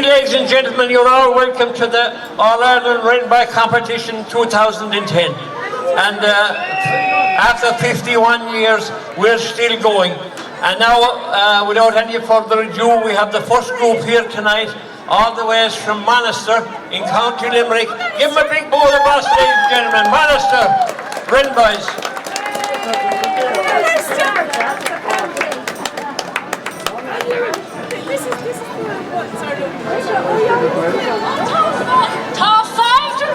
evening, ladies and gentlemen. You're all welcome to the All-Ireland Wren Boys Competition 2010. And after 51 years, we're still going. And now, without any further ado, we have the first group here tonight, all the way from Monaster in County Limerick. Give them a big round of applause, ladies and gentlemen. Monaster Wren Boys. Top 5 to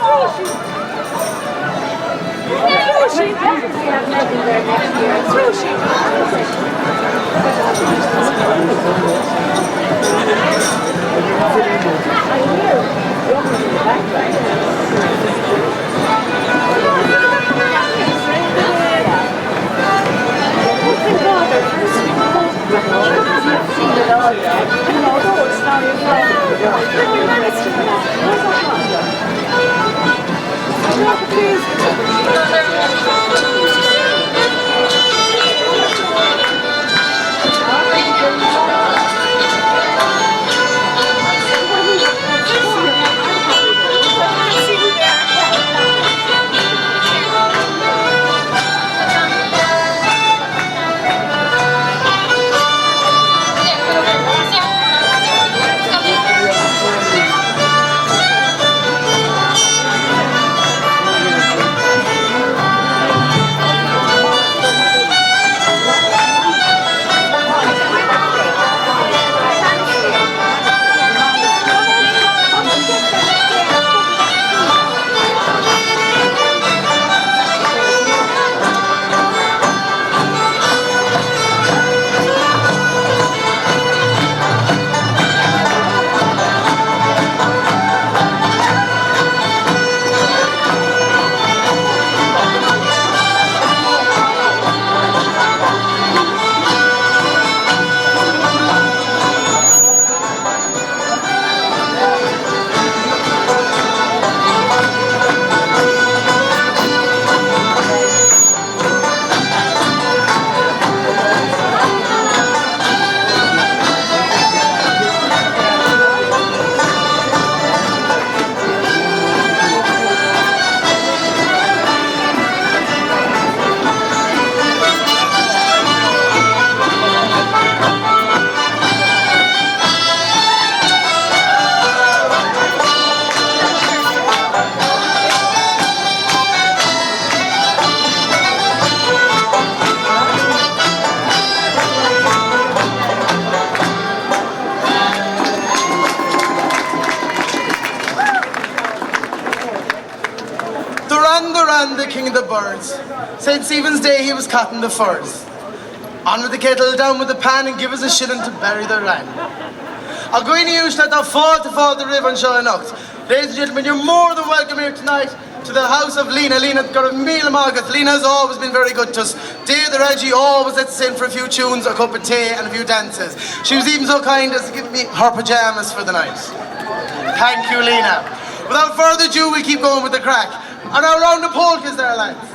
the king of the birds. St. Stephen's Day he was cutting the furs. On with the kettle, down with the pan, and give us a shilling to bury the ran. I'll go in you that fall the river and show enough. Ladies and gentlemen, you're more than welcome here tonight to the house of Lena. Lena's got a meal of market. Lena has always been very good to us. Dear the Reggie always lets us in for a few tunes, a cup of tea and a few dances. She was even so kind as to give me her pyjamas for the night. Thank you, Lena. Without further ado, we keep going with the crack. And now round the polkas there, lads.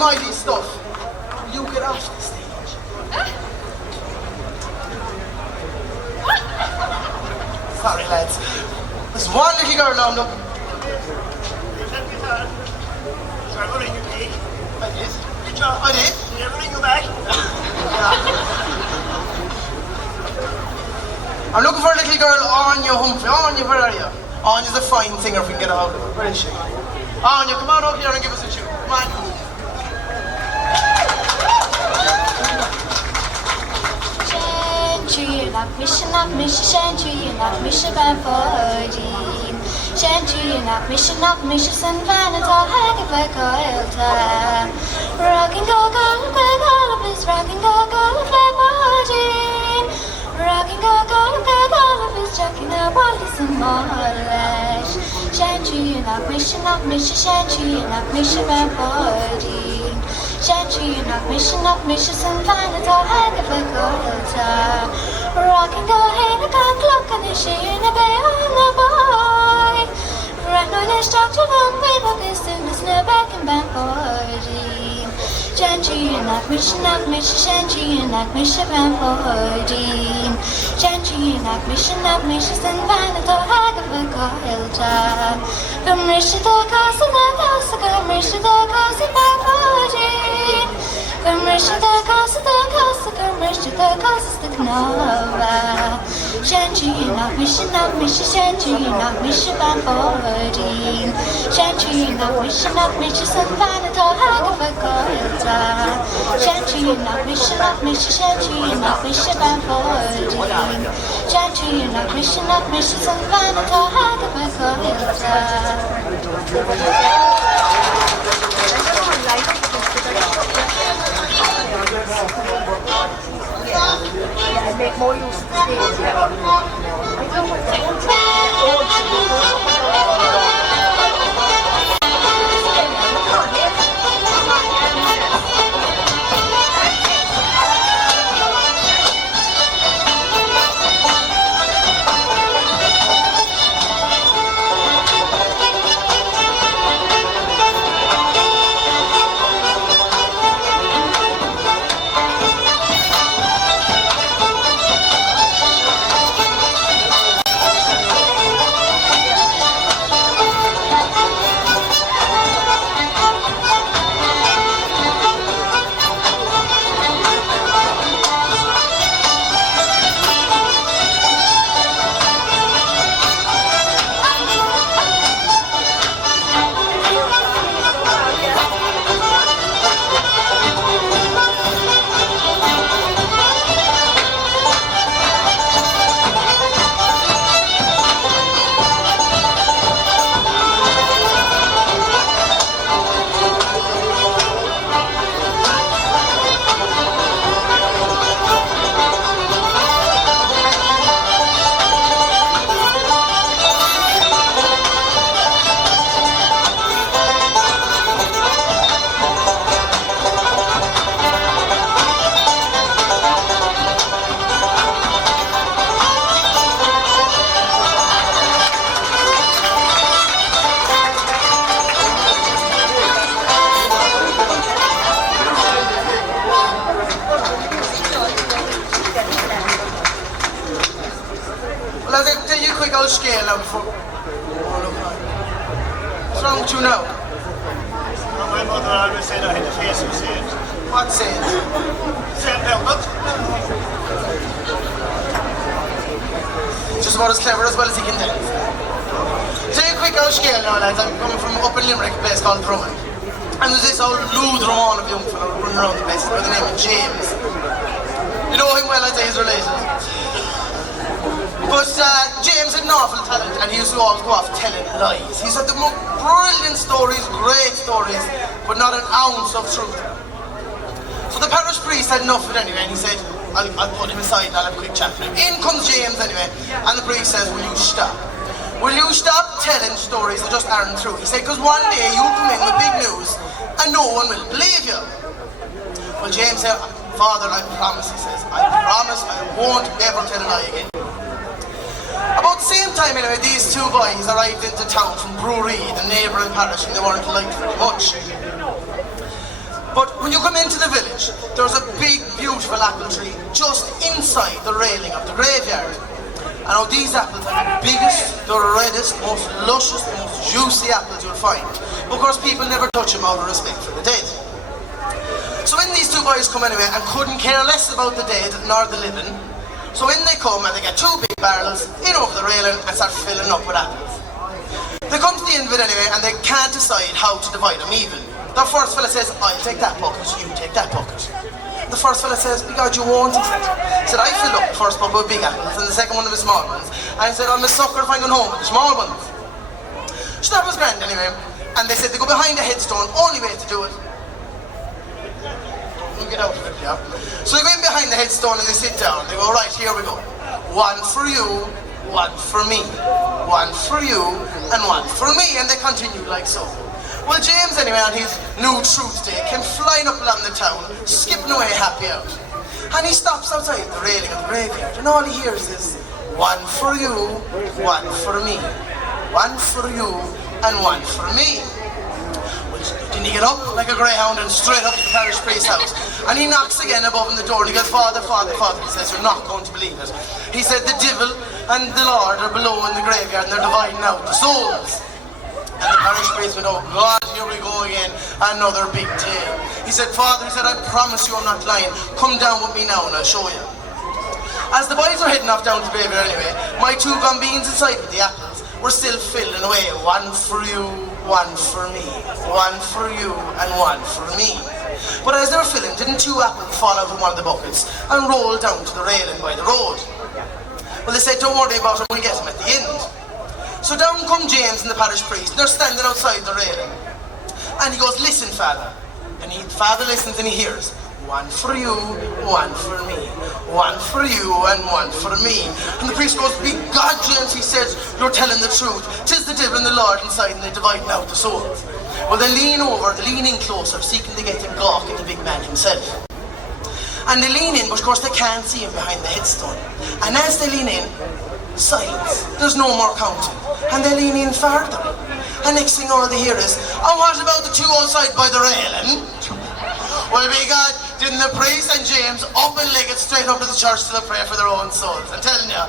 almighty stuff. Will you get off the stage? Sorry, lads. There's one little girl now, look. Sorry, what ring you take? I did. Good job. I did. You never ring you back? I'm looking for a little girl, Anya Humphrey. Anya, where are you? Anya's a fine singer if we can get a hold of her. Where is she? Anya, come on up here and give us a tune. Come on. Rocking go go go go is rocking go go fly margin. Rocking go go go go is checking the walls and marlash. Shantry and up mission shantry and up mission margin. Shantry and up mission and find it all hang of a golta. Rocking go hey the clock and the she in a bay on the boy. Right now there's doctor on way but this is no back and back margin. Gentry and up mission Shantry and up mission margin. Gentry and up mission and find it all hang of a golta. Come rich to the castle, come rich to the castle margin. Come rich to the castle, come rich to the castle, the Knova. Shantry and up mission Shantry and up mission margin. Shantry and up mission and find it all hang of a golta. Shantry and up mission Shantry and up mission margin. Shantry and up mission and find it all hang of a golta. Yeah, make more use of the stage. I don't want to. scale now before. What's wrong with you now? My mother always said I had a face of saint. What saint? Saint Helmut. Just about as clever as well as he can dance. Take a quick out scale now, lads. I'm coming from up in Limerick, a place called Drummond. And there's this old lewd Roman of young fella running around the place by the name of James. You know him well, I'd say he's related. But James had an awful talent, and he used to always go off telling lies. He said the most brilliant stories, great stories, but not an ounce of truth. So the parish priest had enough of it anyway, and he said, I'll put him aside and I'll have a quick chat with him. In comes James anyway, and the priest says, will you stop? Will you stop telling stories that just aren't true? He said, because one day you'll come in with big news, and no one will believe you. Well, James said, Father, I promise, he says, I promise I won't ever tell a lie again. About the same time anyway, these two boys arrived into town from Brewery, the neighbouring parish, and they weren't liked very much. But when you come into the village, there's a big, beautiful apple tree just inside the railing of the graveyard. And now these apples are the biggest, the reddest, most luscious, most juicy apples you'll find. Of course, people never touch them out of respect for the dead. So when these two boys come anyway and couldn't care less about the dead nor the living, so when they come and they get two big barrels in over the railing and start filling up with apples. They come to the end of it anyway and they can't decide how to divide them even. The first fella says, I'll take that bucket, you take that bucket. The first fella says, God, you won't, he said. He said, I filled up the first bucket with big apples and the second one with small ones. And he said, I'm a sucker if I'm going home with the small ones. So that was grand anyway. And they said they go behind a headstone, only way to do it. We'll get out of it, yeah. So they go in behind the headstone and they sit down. They go, right, here we go. One for you, one for me. One for you, and one for me. And they continue like so. Well, James, anyway, on his new truth day, came flying up along the town, skipping away happy out. And he stops outside the railing of the graveyard, and all he hears is, one for you, one for me. One for you, and one for me. Well, didn't he get up like a greyhound and straight up to the parish priest's house? And he knocks again above him the door, and he goes, Father, Father, Father. He says, you're not going to believe it. He said, the devil and the Lord are below in the graveyard, and they're dividing out the souls. And the parish priest went, oh God, here we go again, another big tale. He said, Father, he said, I promise you I'm not lying. Come down with me now and I'll show you. As the boys were heading off down to the graveyard anyway, my two gombines inside with the apples were still filling away. One for you, one for me. One for you, and one for me. But as they were filling, didn't two apples fall out of one of the buckets and roll down to the railing by the road? Well, they said, don't worry about it, we'll get them at the end. So down come James and the parish priest, and they're standing outside the railing. And he goes, listen, Father. And Father listens and he hears, one for you, one for me. One for you and one for me. And the priest goes, be God, James, he says, you're telling the truth. 'Tis the devil and the Lord inside and they're dividing out the souls. Well, they lean over, they lean in closer, seeking to get a gawk at the big man himself. And they lean in, but of course they can't see him behind the headstone. And as they lean in, silence. There's no more counting. And they lean in farther. And next thing all they hear is, oh, what about the two outside by the railing? Well, be God, didn't the priest and James up and leg it straight up to the church to pray for their own souls? I'm telling you.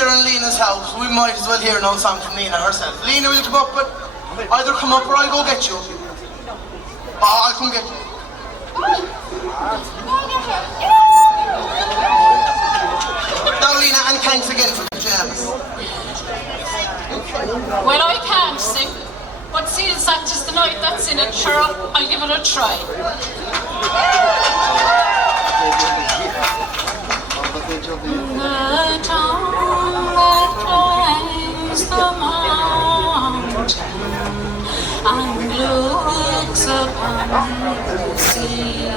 here in Lena's house, we might as well hear an old song from Lena herself. Lena, will you come up? But either come up or I'll go get you. Oh, I'll come get you. Now, Lena, and thanks again for the jams. Well, I can't sing, but since that is the night that's in it, sure, I'll give it a try. The town that climbs the mountain and looks upon the sea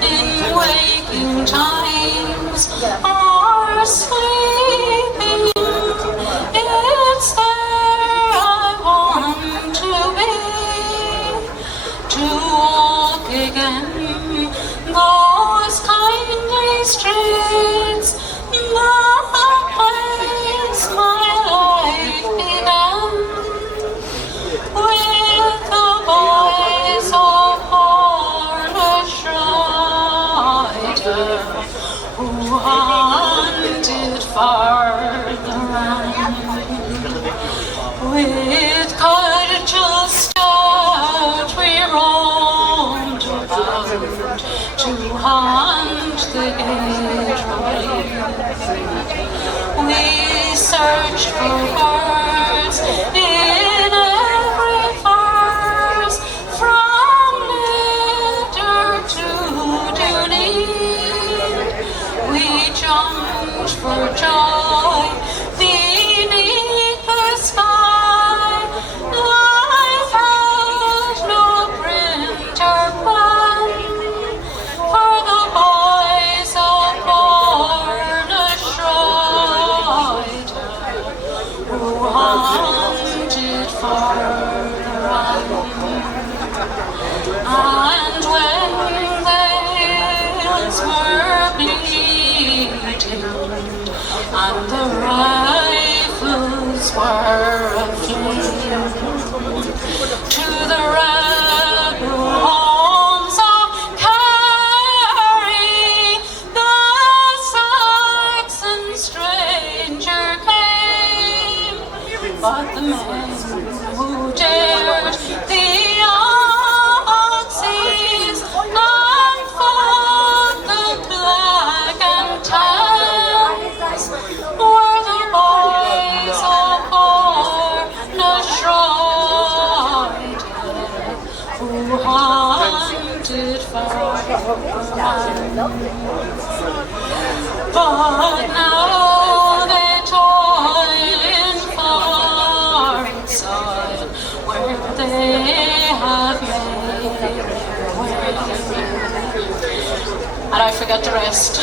in waking times or sleeping, it's there I want to be, to walk again those kindly streets, the place my life began, with the boys of Cornish rider who hunted far the land. With courageous start we roamed about to hunt the Gaedroli. We searched for birds in every forest, from Litter to Dooney. We jumped for joy beneath the sky. Life had no print or plan for the boys of Cornish rider who hunted for the run. And when the hills were bleeding and the rifles were aflame, to the rebel homes of Kerry the Saxon stranger came, but the men who dared the Nazis and fought the black and tans were the boys of Cornish rider who hunted far and but now they toil in foreign soil where they have made their way. And I forget the rest.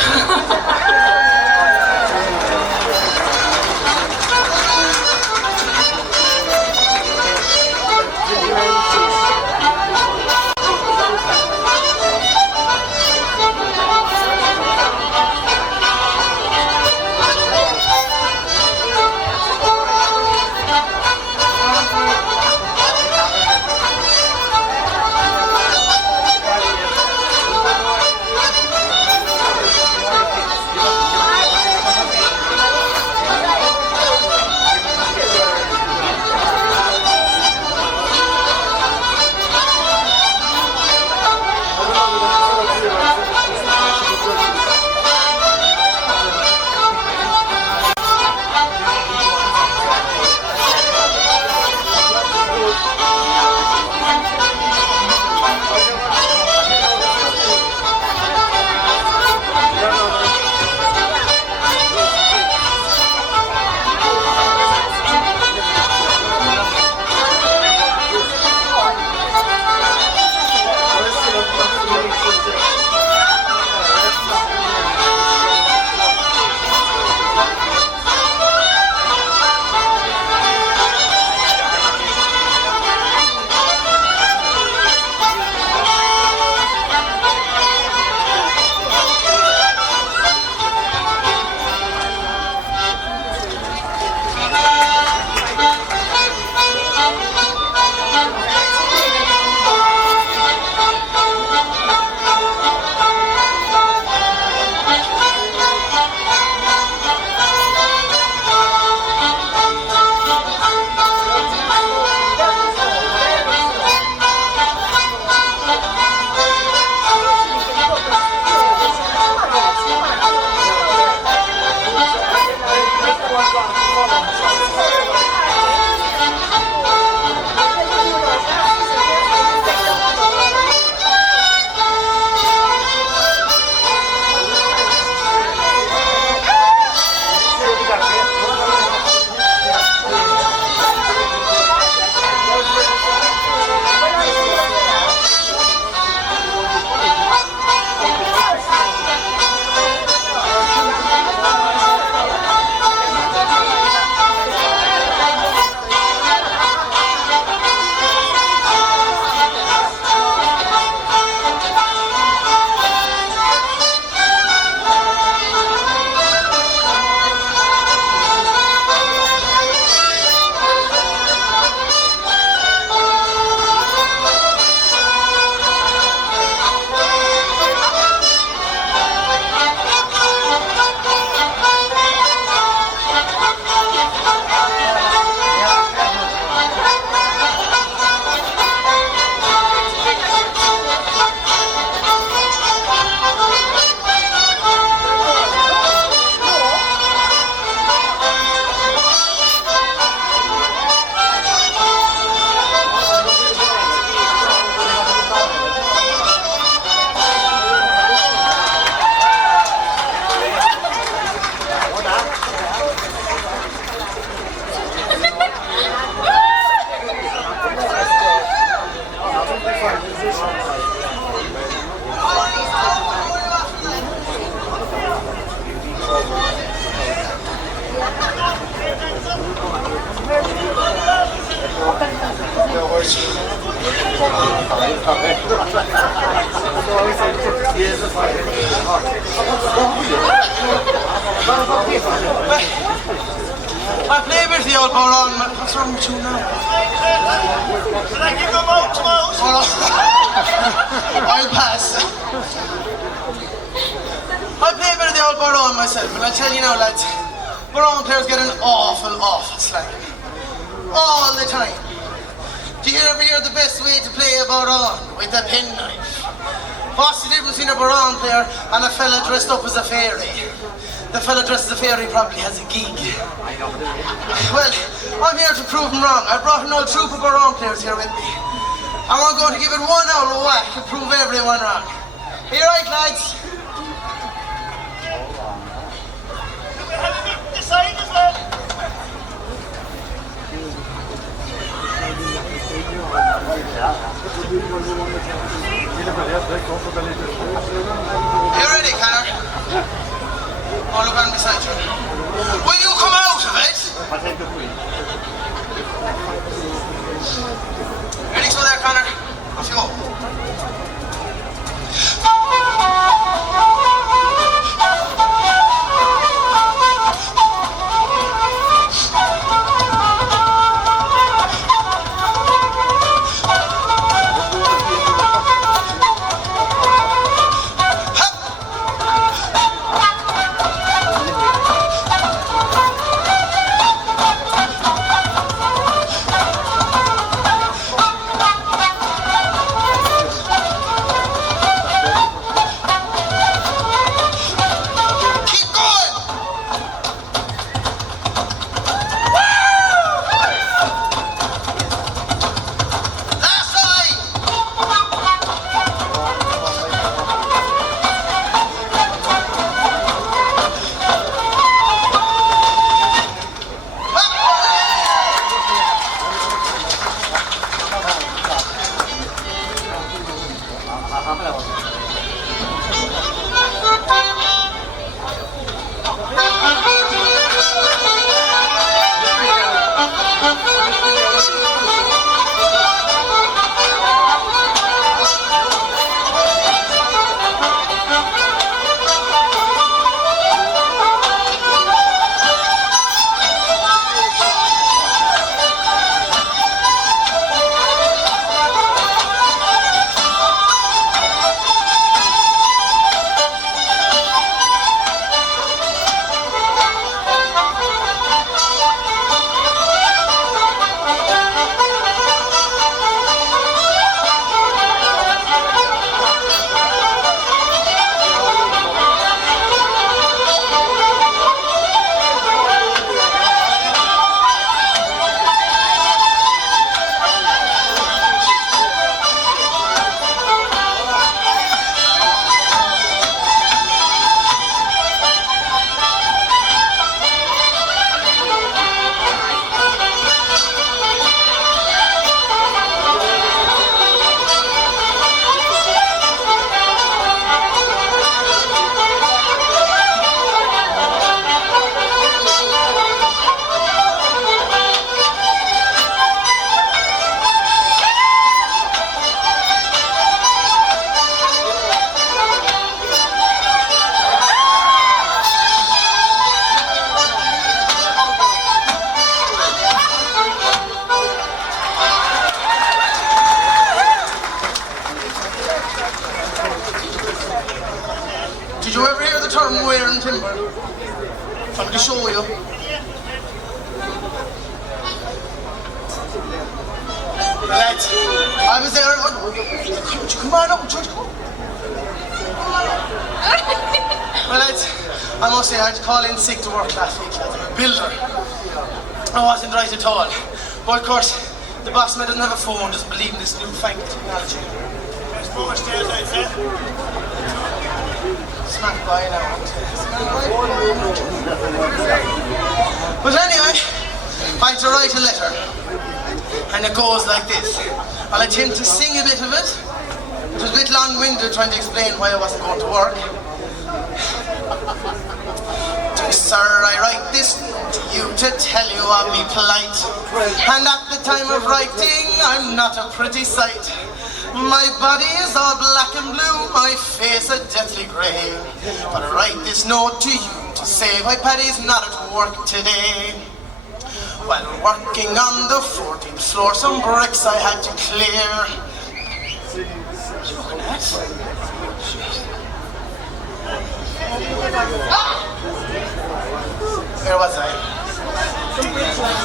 I play with the old Boron. What's wrong with you now? Can I give them out tomorrow? I'll pass. I play a bit of the old Boron myself, and I tell you now, lads, Boron players get an awful slag. All the time. Do you ever hear the best way to play a Boron? With a penknife. What's the difference between a Boron player and a fella dressed up as a fairy? The fella dressed as a fairy probably has a gig. Well, I'm here to prove them wrong. I brought an old troop of Boron players here with me. And we're going to give it one hour whack to prove everyone wrong. Are you right, lads? We have a bit decide as well. You ready, Connor? Oh, look on beside you. Will you come out of it? Ready to go there, Connor? Off you go. Did you ever hear the term wear and timber? I'm going to show you. Lads, I was there. Come on up, George. Come on. Well, lads, I must say I had to call in sick to work last week, lads. I'm a builder. I wasn't right at all. But of course, the boss man doesn't have a phone, doesn't believe in this newfangled technology. There's 4 stairs, I'd say. Smack by now. But anyway, I had to write a letter. And it goes like this. I'll attempt to sing a bit of it. It was a bit long-winded trying to explain why I wasn't going to work. Dear sir, I write this to you to tell you I'll be polite. And at the time of writing, I'm not a pretty sight. My body is all black and blue, my face a deathly grey. But I write this note to you to say why Paddy's not at work today. While working on the 14th floor, some bricks I had to clear. Where was I?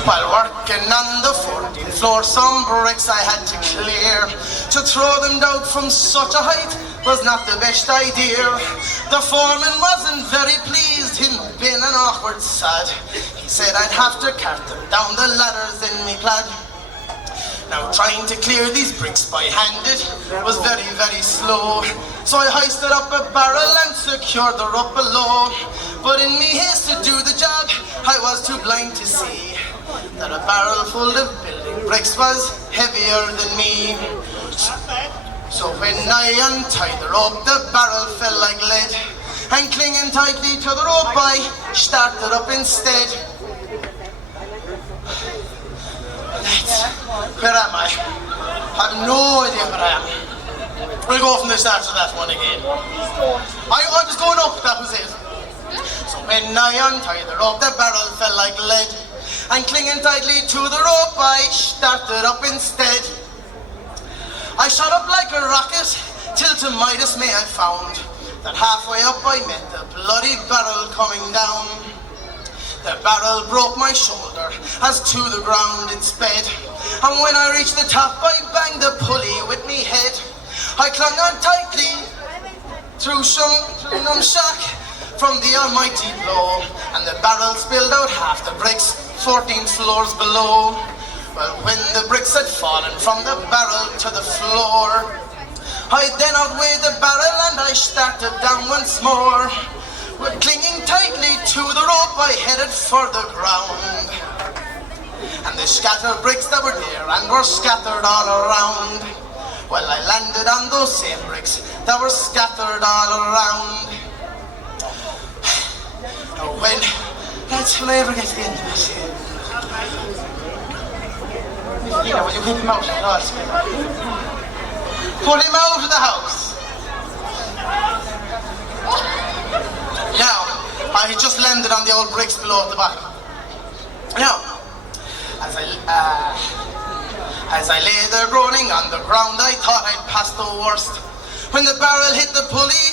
While working on the 14th floor, some bricks I had to clear. To throw them down from such a height was not the best idea. The foreman wasn't very pleased, him being an awkward sod. He said I'd have to cart them down the ladders in me plaid. Now trying to clear these bricks by hand, it was very, very slow. So I hoisted up a barrel and secured the rope below. But in me haste to do the job, I was too blind to see that a barrel full of building bricks was heavier than me. So when I untied the rope, the barrel fell like lead. And clinging tightly to the rope, I started up instead. Where am I? I have no idea where I am. We'll go from the start of that one again. I was going up, that was it. So when I untied the rope, the barrel fell like lead. And clinging tightly to the rope, I started up instead. I shot up like a rocket, till to my dismay I found that halfway up I met the bloody barrel coming down. The barrel broke my shoulder as to the ground it sped. And when I reached the top, I banged the pulley with me head. I clung on tightly through some shock from the almighty blow, and the barrel spilled out half the bricks 14 floors below. Well, when the bricks had fallen from the barrel to the floor, I then outweighed the barrel and I started down once more. With clinging tightly to the rope, I headed for the ground. And the scattered bricks that were there and were scattered all around, well, I landed on those same bricks that were scattered all around. When I ever get to the end of this? Nina, will you keep him out? Put him out of the house. Now, I had just landed on the old bricks below at the bottom. Now, as I lay there groaning on the ground, I thought I'd passed the worst. When the barrel hit the pulley,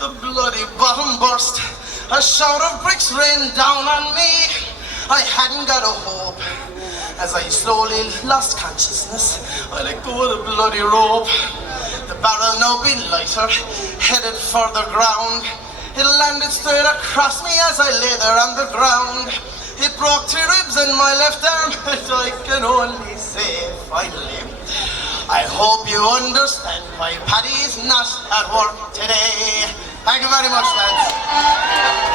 the bloody bottom burst. A shower of bricks rained down on me. I hadn't got a hope. As I slowly lost consciousness, I let go of the bloody rope. The barrel now being lighter, headed for the ground. It landed straight across me as I lay there on the ground. It broke 3 ribs in my left arm, and I can only say, finally, I hope you understand why Paddy's not at work today. Thank you very much, lads.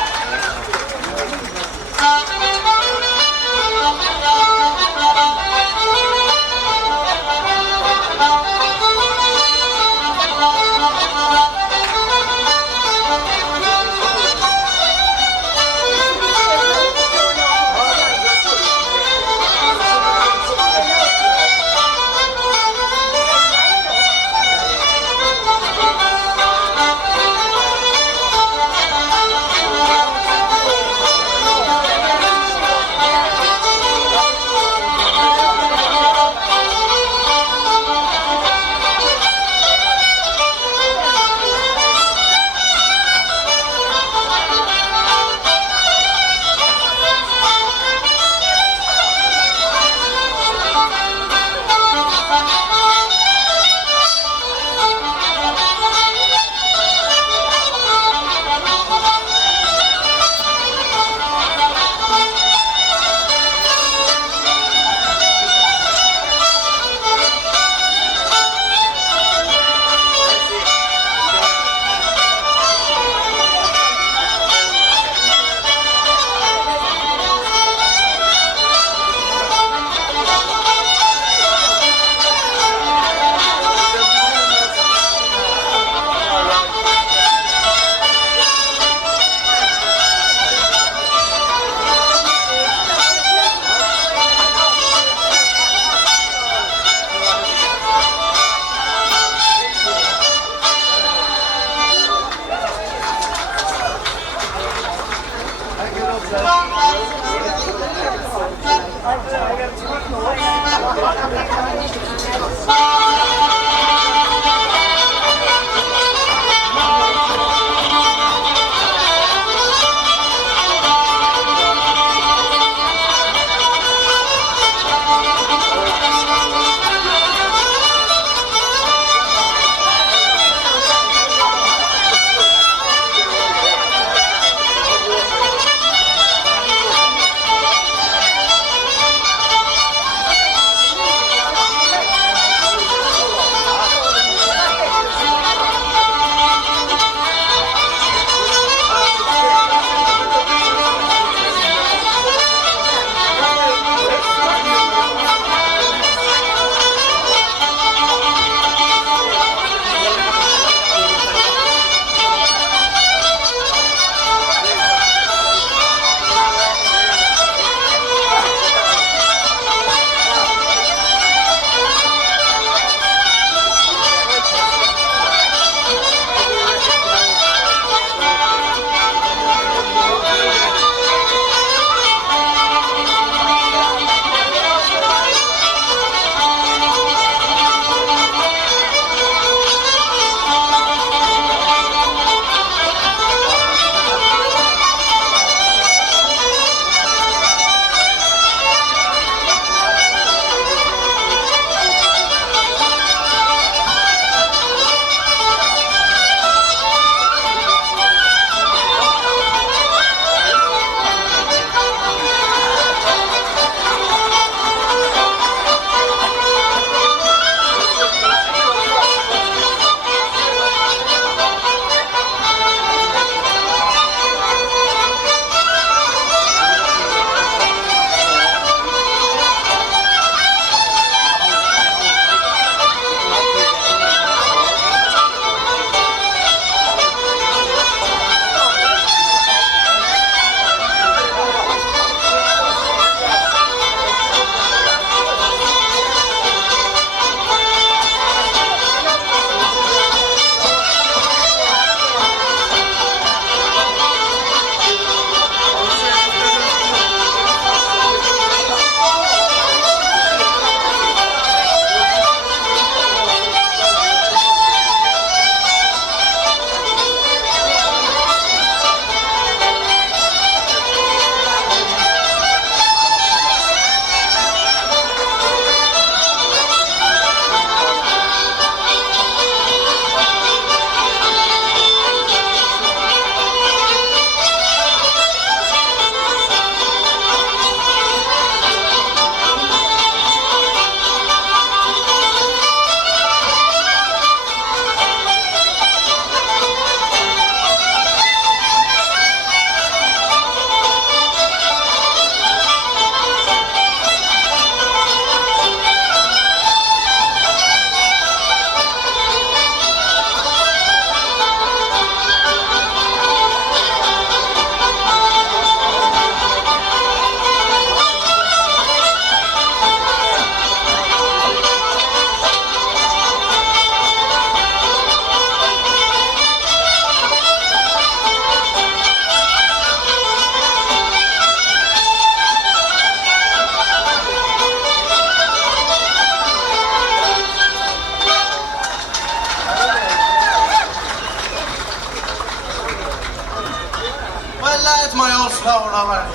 flower already.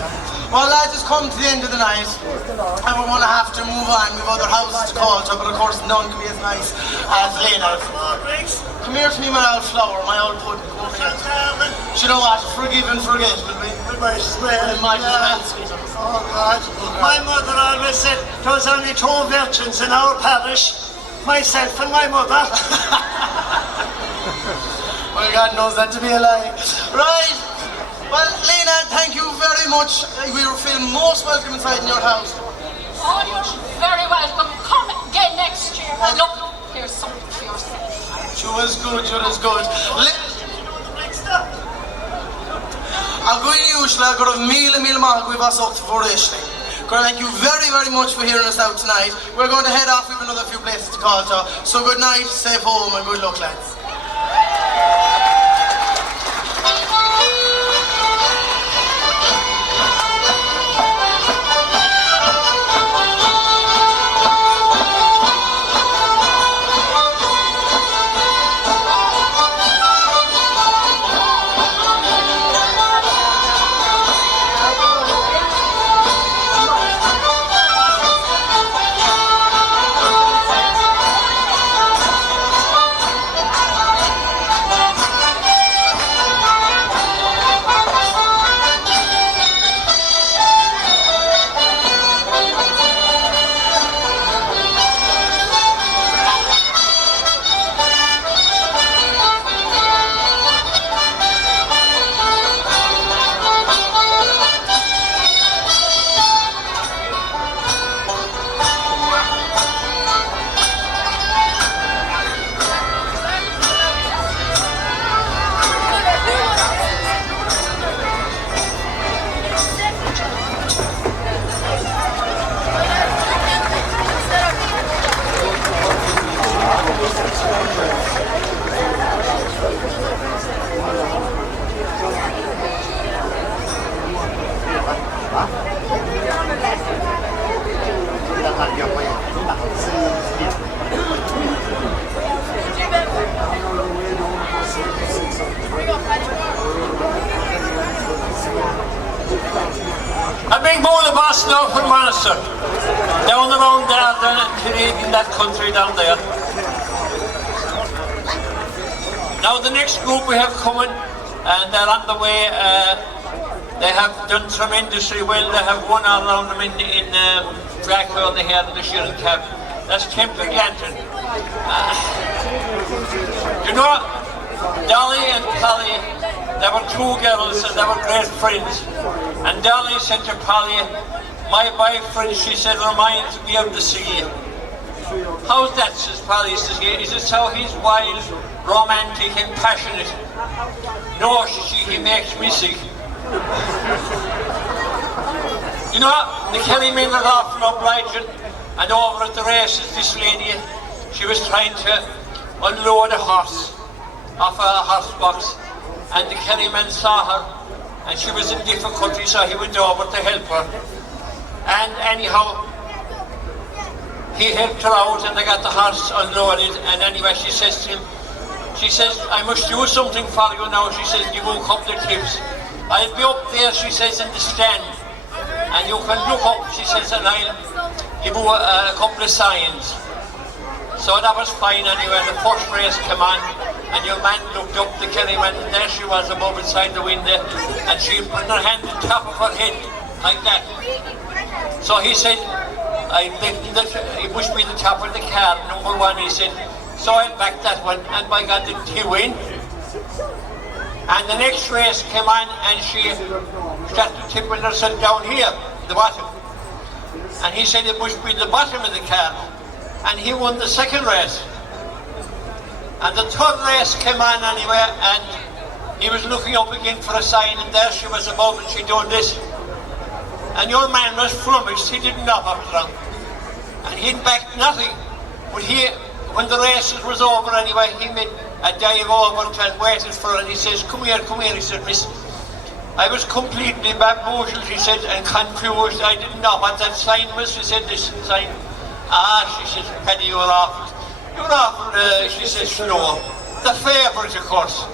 Well, lads, it's come to the end of the night, and we're going to have to move on. We've other houses to call to, but of course none can be as nice as Lena. Come here to me, my old flower, my old pudding. Come over here. Do you know what? Forgive and forget, will we? We might as well. We might as well, sweetheart. Oh, God. My mother always said there was only two virgins in our parish, myself and my mother. Well, God knows that to be a lie. Right. Well, Lena, thank you very much. We feel most welcome inside in your house. Oh, you're very welcome. Come again next year. And look, here's something for yourself. Sure is good, sure is good. I'll go in you, I'll go to mil mark with us up for this thing. Thank you very, very much for hearing us out tonight. We're going to head off with another few places to call to. So good night, safe home, and good luck, lads. know the boss now from Monster. Down around there, in that country down there. Now the next group we have coming, and they're on the way. They have done tremendously well. They have won all around them in Dracula, they had this year in Cap. That's Temple Glanton. You know, Dolly and Polly, they were two girls and they were great friends. And Dolly said to Polly, my boyfriend, she said, reminds me of the sea. How's that, says Polly, says, is this how he's wild, romantic and passionate? No, he makes me sick. You know, the Kerry men are often obliging, and over at the races, this lady, she was trying to unload a horse off a horse box, and the Kerry man saw her, and she was in difficulty, so he went over to help her. And anyhow, he helped her out, and they got the horse unloaded, and anyway, she says to him, she says, I must do something for you now. She says, give you a couple of tips. I'll be up there, she says, in the stand, and you can look up, she says, and I'll give you a couple of signs. So that was fine anyway. The first race came on, and your man looked up, the Kerry man, and there she was above inside the window, and she put her hand on top of her head, like that. So he said, it must be the top of the car, number one, he said. So I backed that one, and by God, didn't he win? And the next race came on, and she started tipping herself down here, the bottom. And he said it must be the bottom of the car. And he won the second race. And the third race came on anyway, and he was looking up again for a sign, and there she was above, and she done this. And your man was flummoxed, he didn't know what was wrong. And he'd backed nothing. But when the race was over anyway, he made a dive over and waited for her, and he says, come here, he said, miss. I was completely bamboozled, he said, and confused. I didn't know what that sign was. She said, this sign. She says, Paddy, you're awful, she says, slow. The favourite, of course.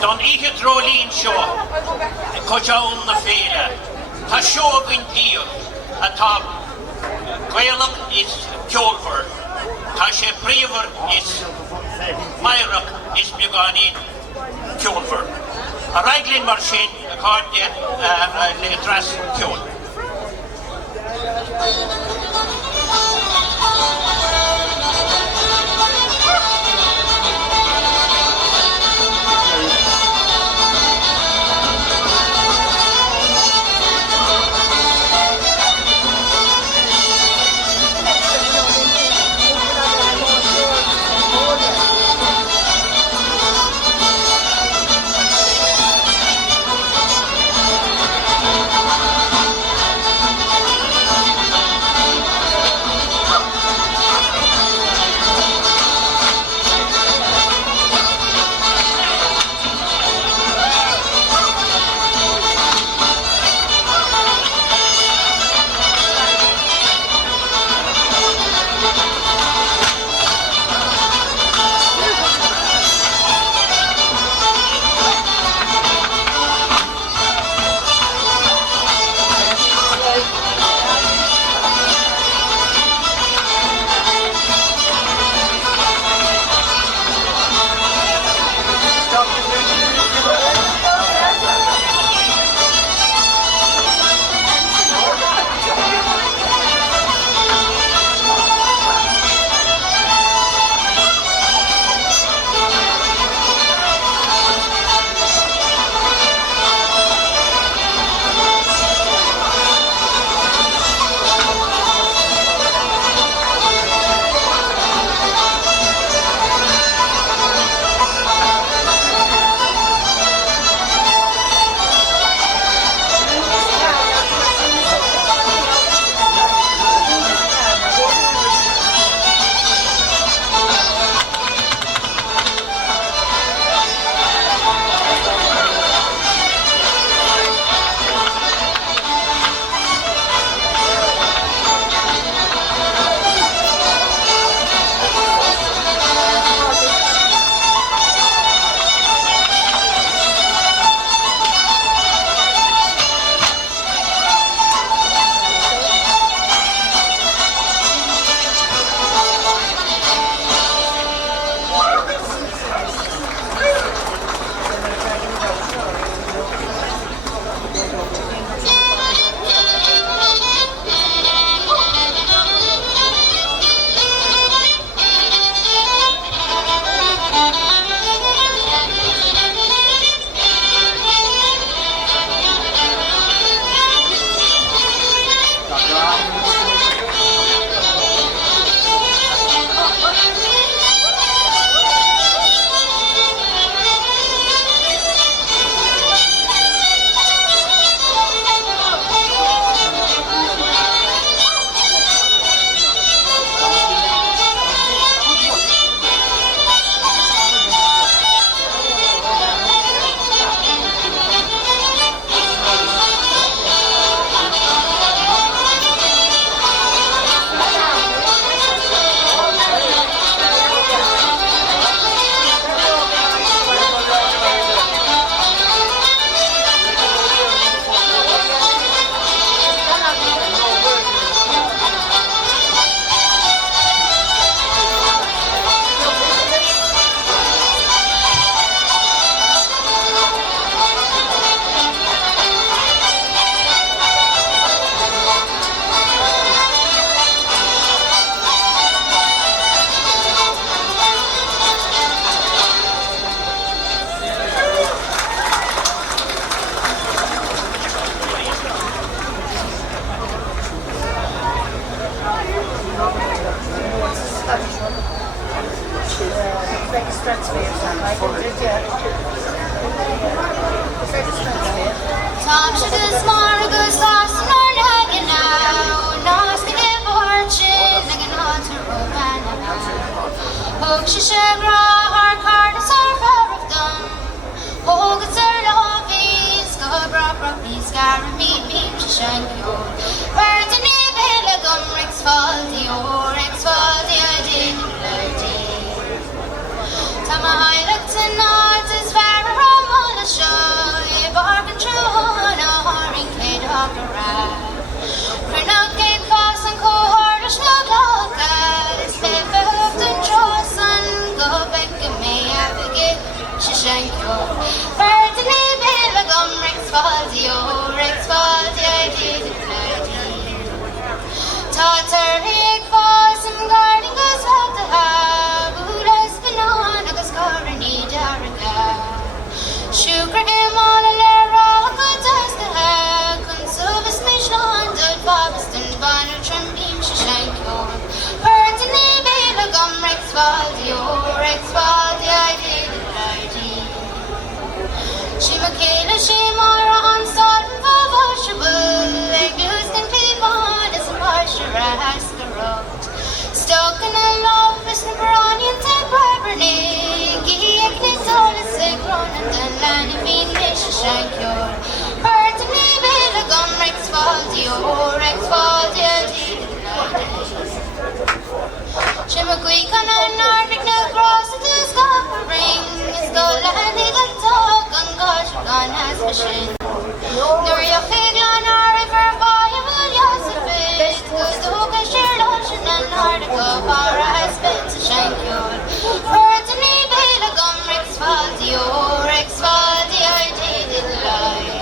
Don ihe drolín seo a cojaun na féile. Tá seo gyn dír atá Gaelach is Kjolver. Tá sé príomhar is Mairach is beganin Kjolver. A raiglin mar sin a cárde le dras Kjol. registrants for yourself, I did you? Tom should do smart, good sauce, and our nagging now. Nos can get fortune, nagging on to Rovana. Hook she should grow, hard card, and serve her of them. Hook it's her love, he's got brought me, scar me, beam, she shank you. Where the name, the gum, Rex Faldi, I didn't like it. Tama highlights and nods is very wrong on the show. Bargain true on a hurricane of the ride. Crenok gate fast and cohort of snow clockers. Live up and trust and go back to me. I forget she shank you. Bird and leave it like Rex Faldi, I didn't like it. Totter, egg falls and guarding goes back to her. Buddha's been on a scoring Jariga. Sugar and Monalera, good as the hair. Conservice Michelin, Dud Bobston, Bonner, Beam, she shank you. Birds and leave it like Rex Faldi, I didn't like it. She Michaela, she Mara, on salt and Vavashable. Like Houston, Cleveland, is a pasture, has the road. Stuck in a love, is the Brownian, and Barbary. Gick all the sick run and the land of English, she shank your. Birds and leave it like Rex Faldi, I didn't like it. She McQueen and Nordic, no cross, it is covering. It's the land, they got talk, and gosh, gone has machine. Nor your fig on our river, boy, you will use a bit. Cause the hook is shared ocean and Nordic, our eyes spent to shank your. Birds and leave it like Rex Faldi, I didn't like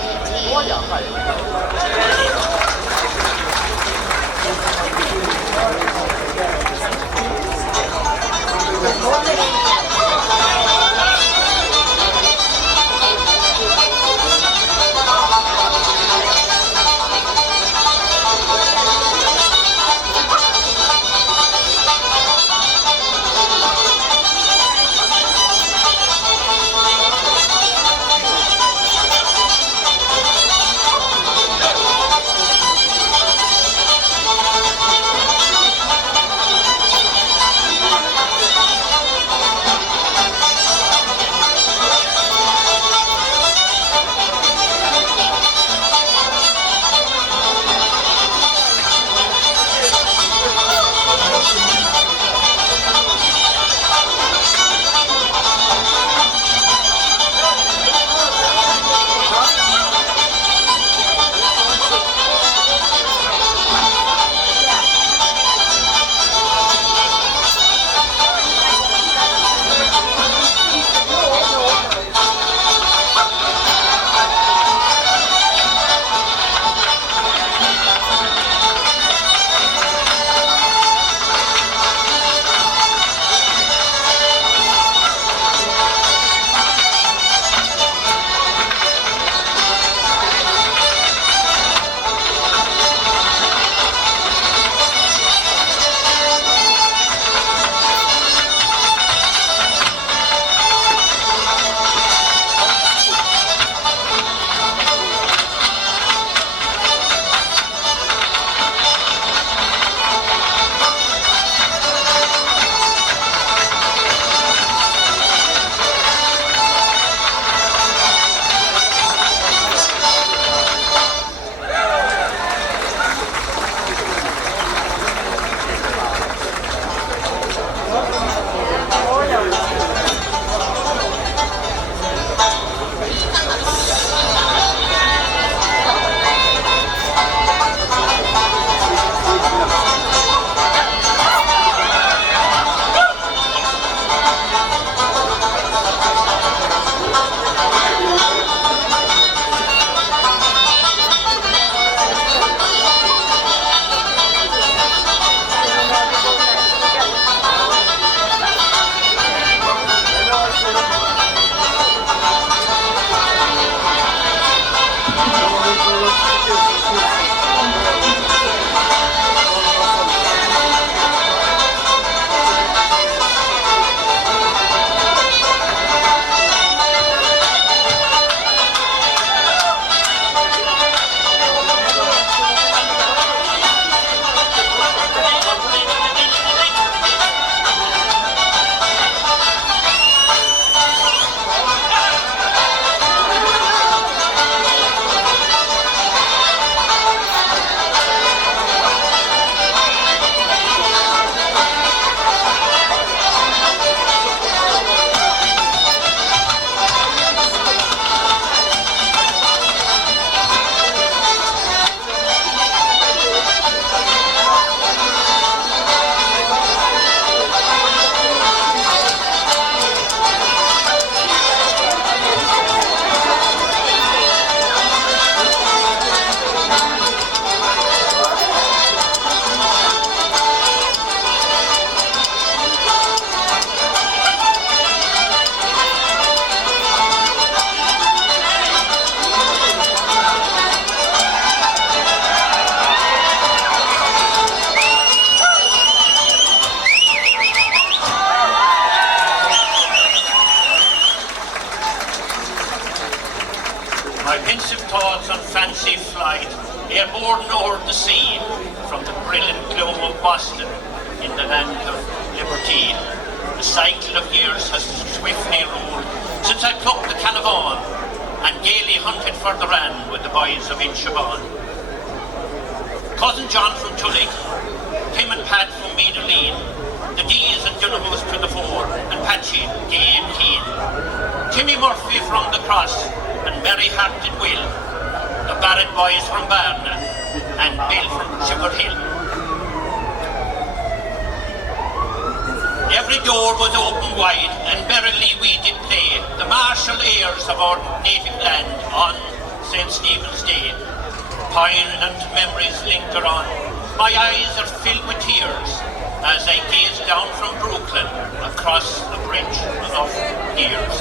They are born o'er the sea from the brilliant glow of Boston in the land of liberty. The cycle of years has swiftly rolled since I plucked the Canavan and gaily hunted for the Ran with the boys of Inchiban. Cousin John from Tullig, Tim and Pat from Meadowleen, the D's and Dunamos to the fore, and Patchy, gay and keen. Timmy Murphy from the Cross, and merry-hearted Will, the Barrett boys from Barna, and Bill from Sugar Hill. Every door was open wide, and merrily we did play the martial airs of our native land on St. Stephen's Day. Poignant memories linger on. My eyes are filled with tears as I gaze down from Brooklyn across the bridge of years.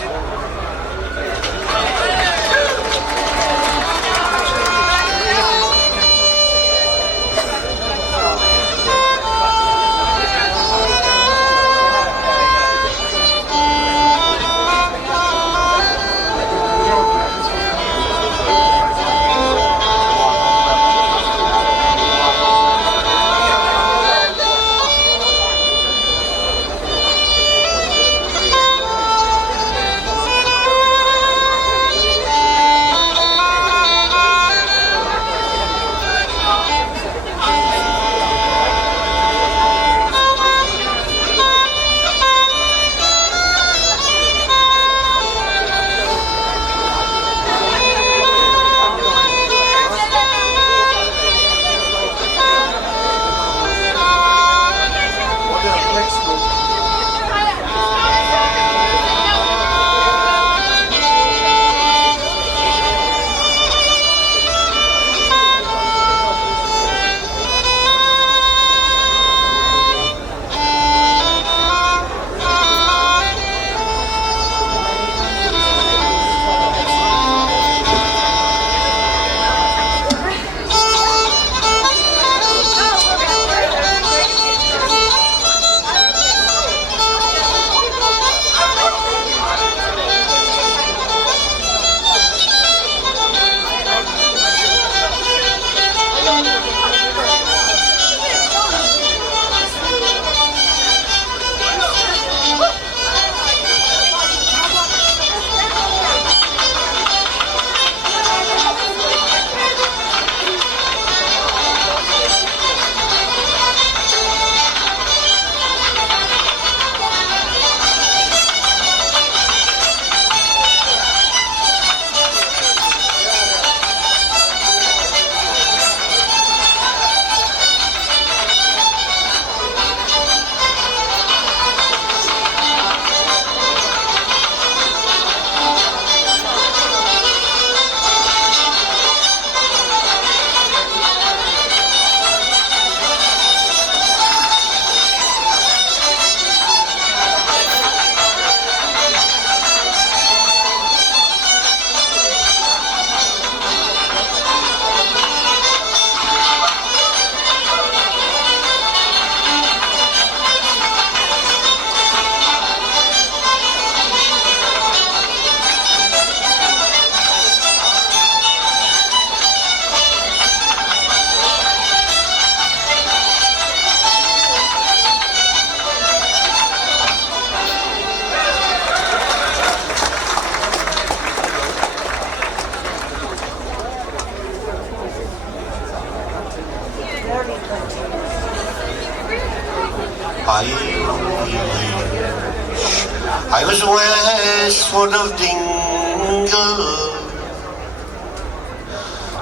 I was westward of Dingle,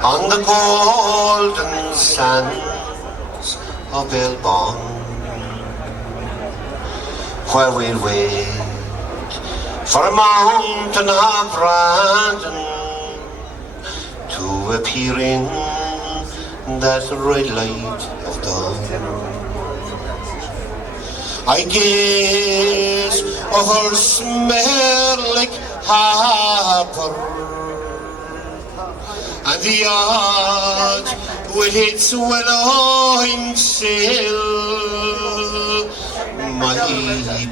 on the golden sands of Elbon, where we'll wait for a mountain of Brandon to appear in that red light of dawn. I gaze of her smelling harbour and the yacht with its wellowing sail. My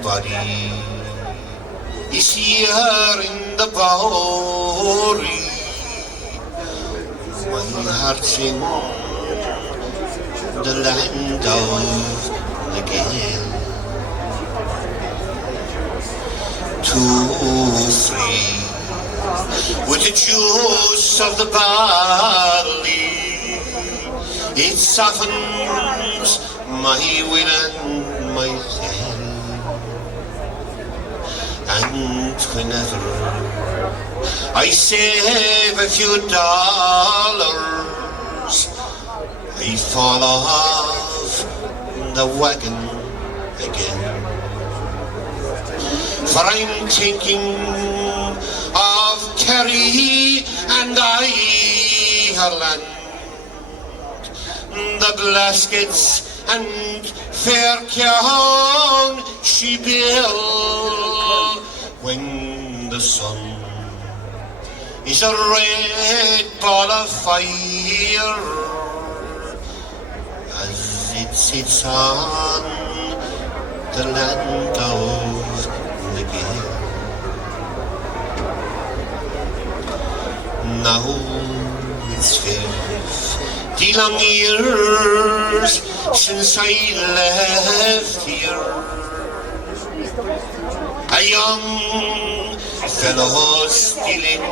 body is here in the Bowery, My heart's in the land of the gale. Too free with the juice of the barley, it softens my will and my tale. And whenever I save a few dollars, I fall off the wagon again. For I'm thinking of Kerry and Ireland, the Glaskets and Faircairn she built, when the sun is a red ball of fire as it sits on the land of the gale. Now it's 50 long years since I left here, a young fellow still in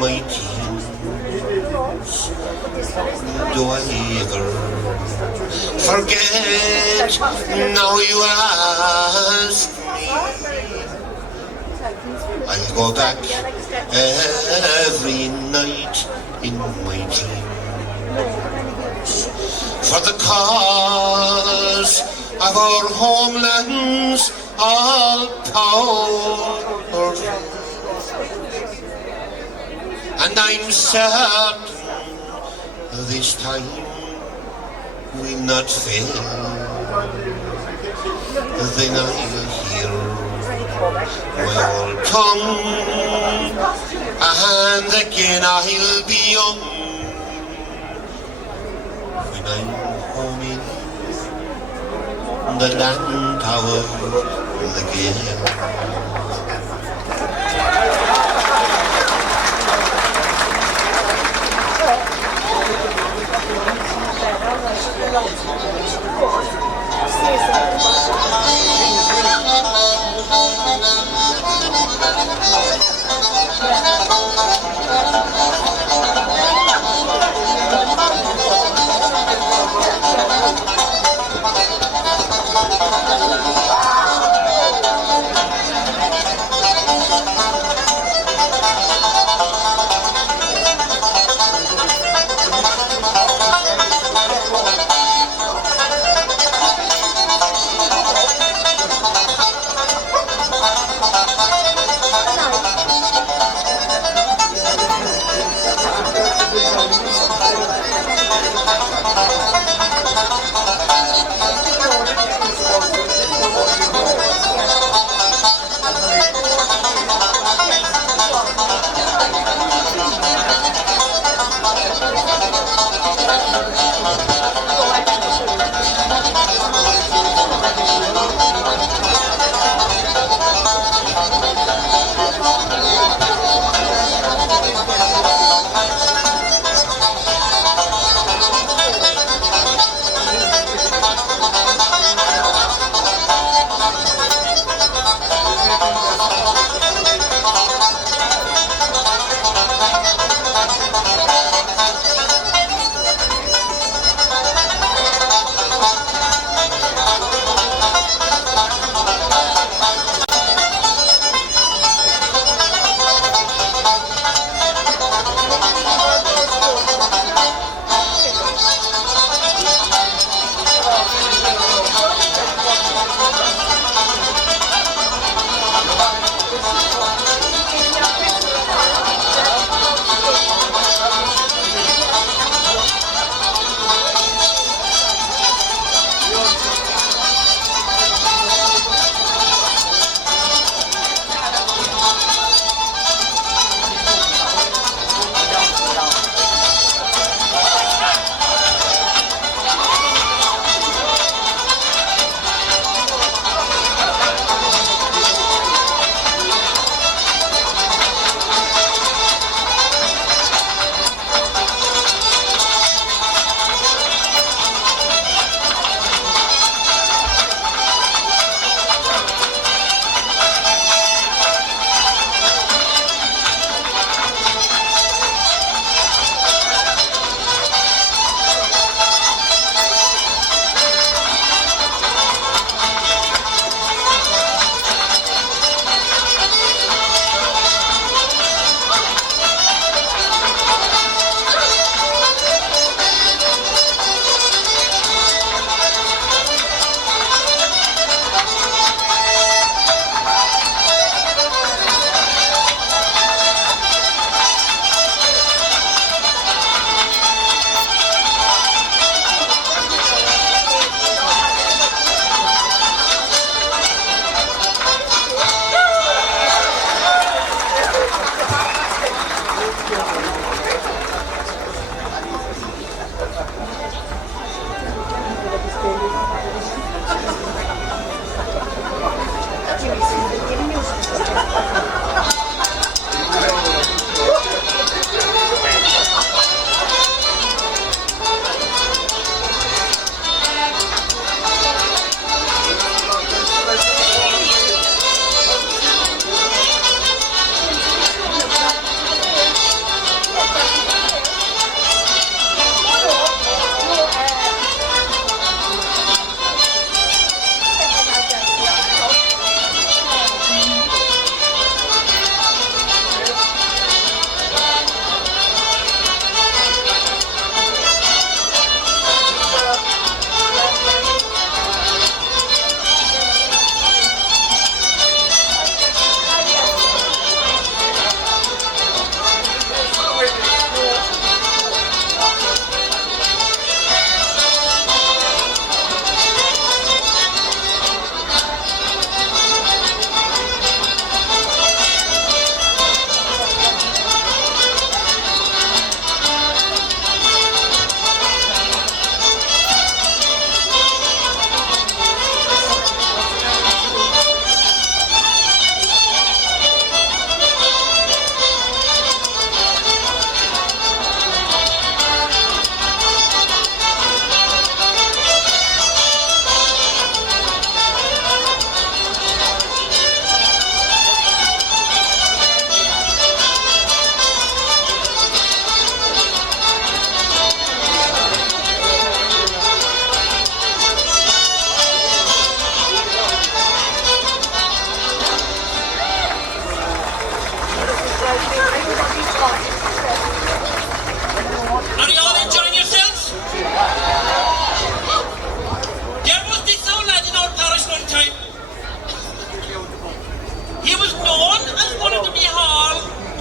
my teens. Do I ever forget? Now you ask me. I'll go back every night in my dreams, for the cause of our homelands all powerful. And I'm certain this time we'll not fail. Then I'll hear my old tongue, and again I'll be young when I'm home in the land of the gale.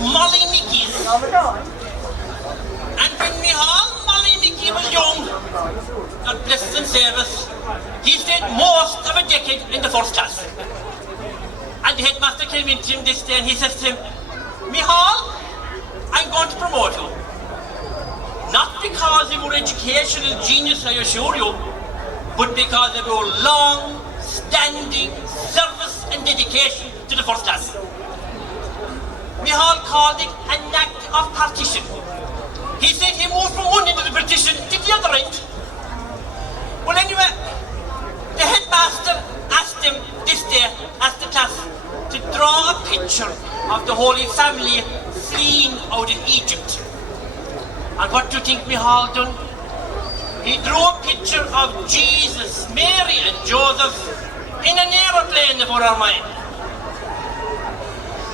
Molly Mickey's. And when Michal Molly Mickey was young, God bless him and save us, he stayed most of a decade in the first class. And the headmaster came in to him this day and he says to him, Michal, I'm going to promote you. Not because of your educational genius, I assure you, but because of your long-standing service and dedication to the first class. Michal called it an act of partition. He said he moved from one end of the partition to the other end. Well, anyway, the headmaster asked him this day, asked the class, to draw a picture of the Holy Family fleeing out of Egypt. And what do you think Michal done? He drew a picture of Jesus, Mary and Joseph in an aeroplane before our mind.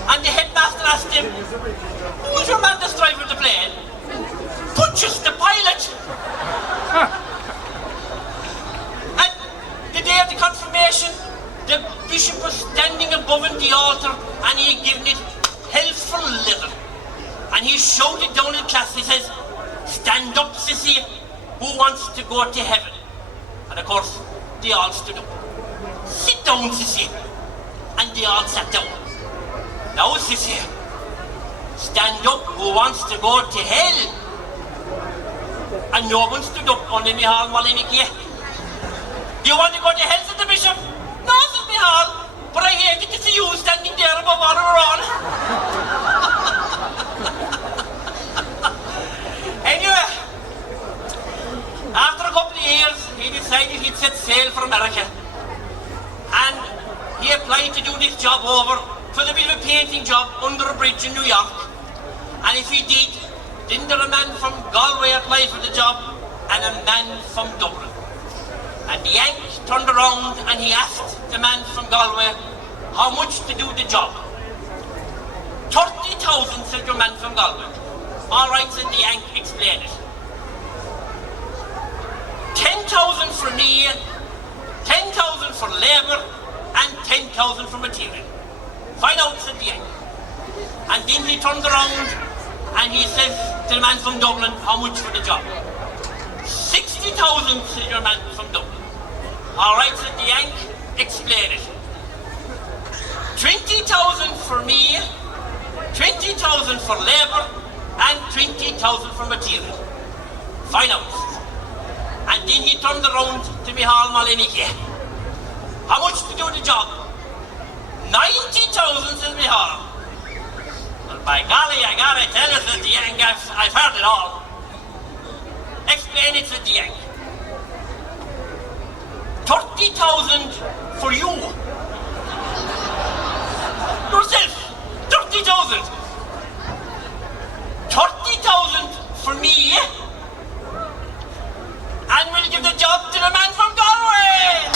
And the headmaster asked him, who's your man that's driving the plane? Pontius, the pilot. And the day of the confirmation, the bishop was standing above in the altar and he had given it hell for leather. And he shouted down in class, he says, stand up, sissy, who wants to go to heaven? And of course, they all stood up. Sit down, sissy. And they all sat down. Now, sissy, stand up, who wants to go to hell? And no one stood up, only Michal Maliniki. Do you want to go to hell, said the bishop? No, said Michal, but I hated to see you standing there above all around. Anyway, after a couple of years, he decided he'd set sail for America. And he applied to do this job over for the bit of a painting job under a bridge in New York. And if he did, didn't there a man from Galway apply for the job and a man from Dublin? And the Yank turned around and he asked the man from Galway how much to do the job. 30,000, said your man from Galway. All right, said the Yank, explain it. 10,000 for me, 10,000 for labour, and 10,000 for material. Find out, said the Yank. And then he turned around and he says to the man from Dublin, how much for the job? 60,000, said your man from Dublin. All right, said the Yank, explain it. 20,000 for me, 20,000 for labour, and 20,000 for material. Fine out. And then he turned around to Michal Maliniki. How much to do the job? 90,000, says Michal. Well, by golly, I gotta tell you, said the Yank, I've heard it all. Explain it, said the Yank. 30,000 for you. Yourself, 30,000. 30,000 for me. And we'll give the job to the man from Galway.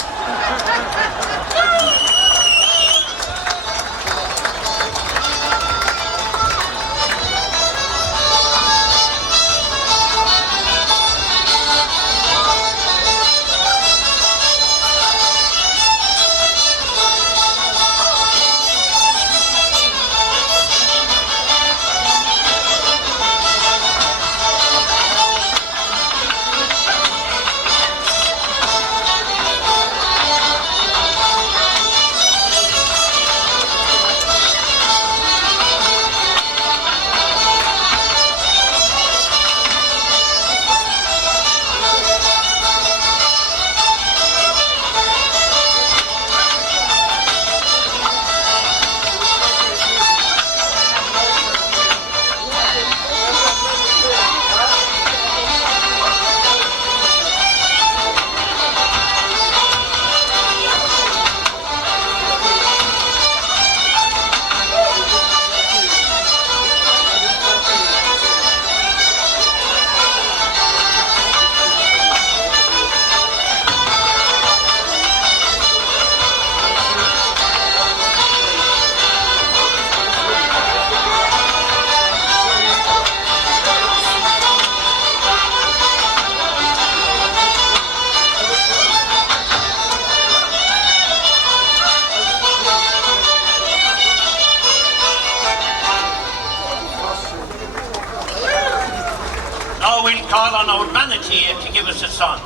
call on our vanity to give us a song.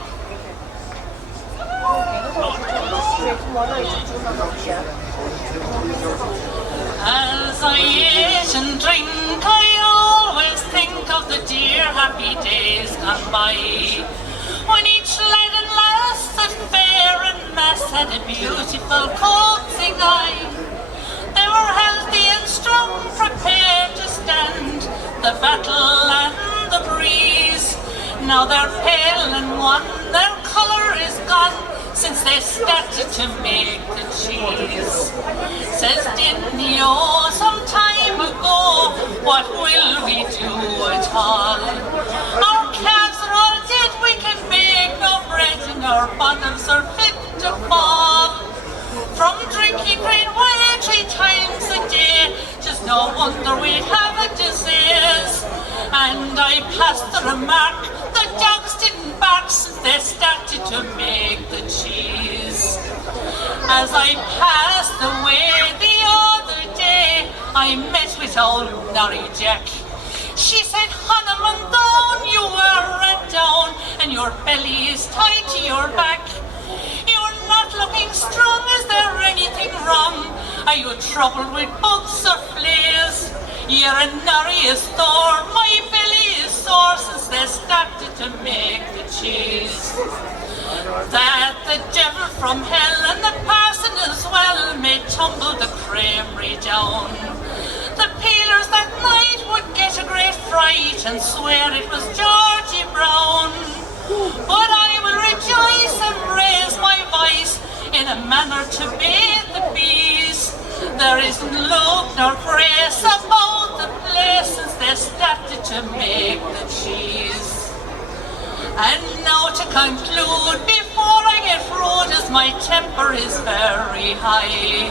As I eat and drink, I always think of the dear happy days gone by, when each lad and lass at fair and mass had a beautiful coaxing eye. They were healthy and strong, prepared to stand the battle and the breeze. Now they're pale and wan, their colour is gone, since they started to make the cheese. Says didn't you some time ago, what will we do at all? Our calves are all dead, we can make no bread, and our bottoms are fit to fall. From drinking green wine 3 times a day, just no wonder we have a disease. And I passed the remark, the dogs didn't bark since they started to make the cheese. As I passed away the other day, I met with old Norrie Jack. She said, Hannah down, you are run down, and your belly is tied to your back. You're not looking strong, is there anything wrong? Are you troubled with bugs or fleas? You're a Norrie is sore, my belly is sore, since they started to make the cheese. That the devil from hell and the parson as well may tumble the creamery down. The peelers that night would get a great fright and swear it was Georgie Brown. But I will rejoice and raise my voice in a manner to bathe the bees. There isn't love nor grace about the place since they started to make the cheese. And now to conclude, before I get rude, as my temper is very high,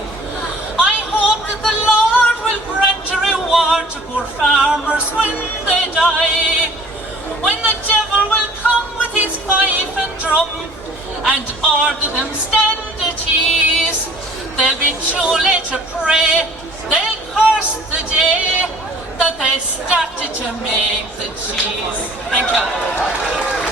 I hope that the Lord will grant a reward to poor farmers when they die. When the devil will come with his fife and drum and order them stand at ease, they'll be too late to pray, they'll curse the day that they started to make the cheese. Thank you.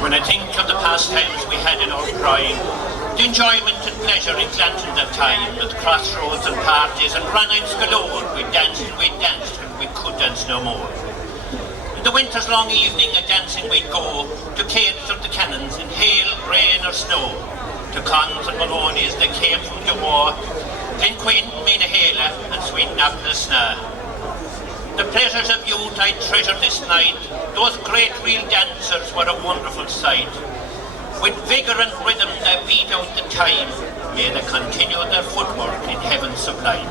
When I think of the pastimes we had in our prime, the enjoyment and pleasure it granted that time, with crossroads and parties and run-outs galore, we danced, and we could dance no more. In the winter's long evening, a dancing we'd go, to capes of the cannons in hail, rain or snow, to cons and Maloney's that came from the war, Glenquin, Minahala and Sweet Naplasna. The pleasures of youth I treasure this night, those great real dancers were a wonderful sight. With vigour and rhythm they beat out the time, may they continue their footwork in heaven sublime.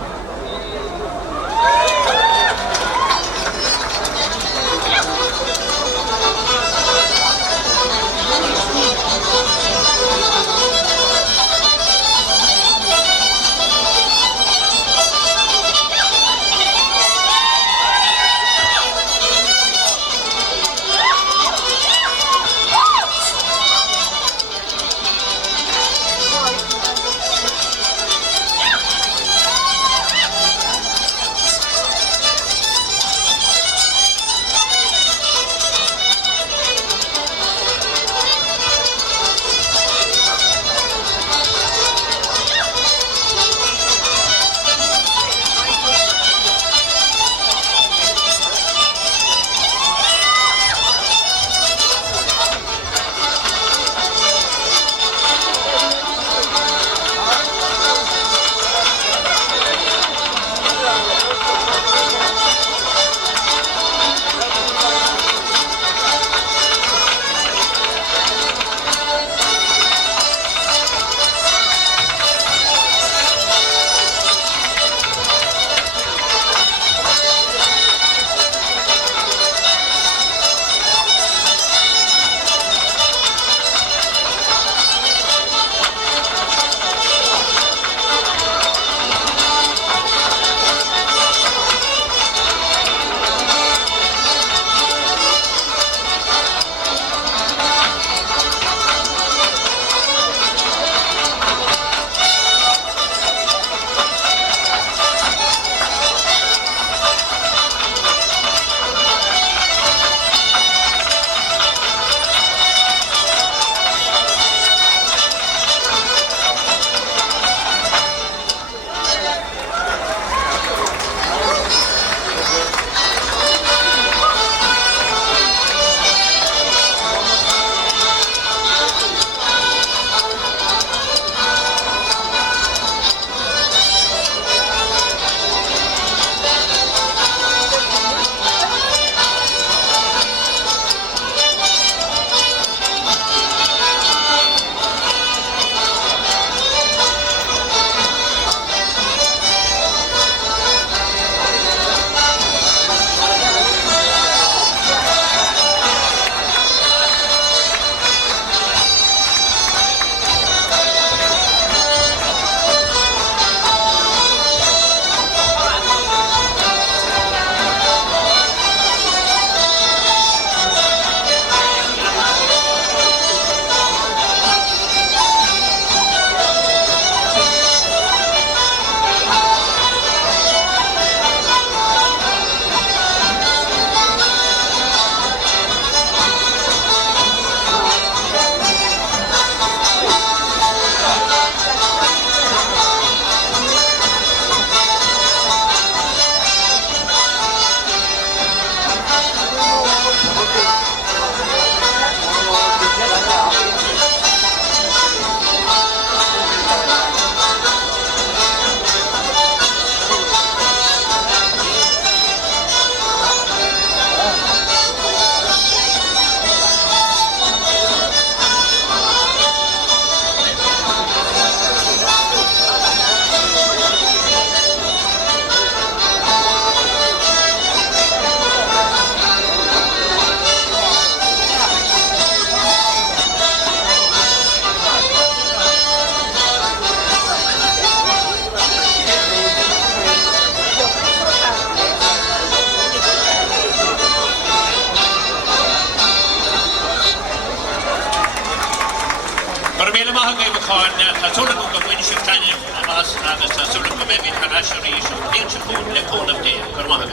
Azul ko ko ni siya tanya mas azul ko may international issue. Din siya ko le ko na te. Karma ha.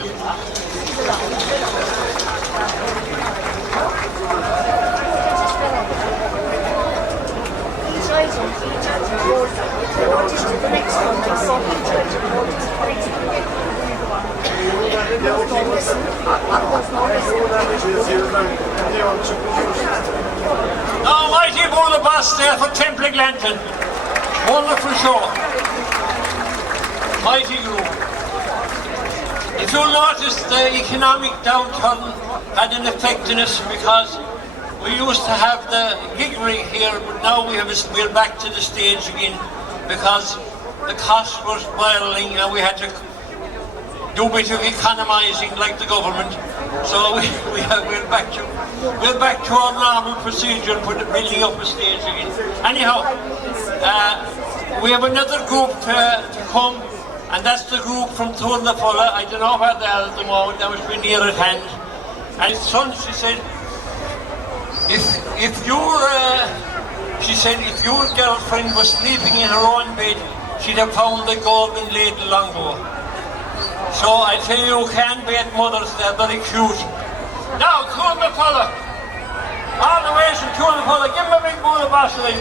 Now, mighty bull the bus there for Temple Glanton. Wonderful show. Mighty group. If you'll notice, the economic downturn had an effect on us because we used to have the giggery here, but now we're back to the stage again because the cost was boiling and we had to do a bit of economising like the government. So we're back to our normal procedure for building up a stage again. Anyhow, we have another group to come, and that's the group from Tournafulla. I don't know where they are at the moment. That was pretty near at hand. And his son, she said, if your girlfriend was sleeping in her own bed, she'd have found the golden ladle long ago. So I tell you can be at mothers, they're very cute. Now, Tournafulla. All the way from Tournafulla. Give him a big bowl of Vaseline.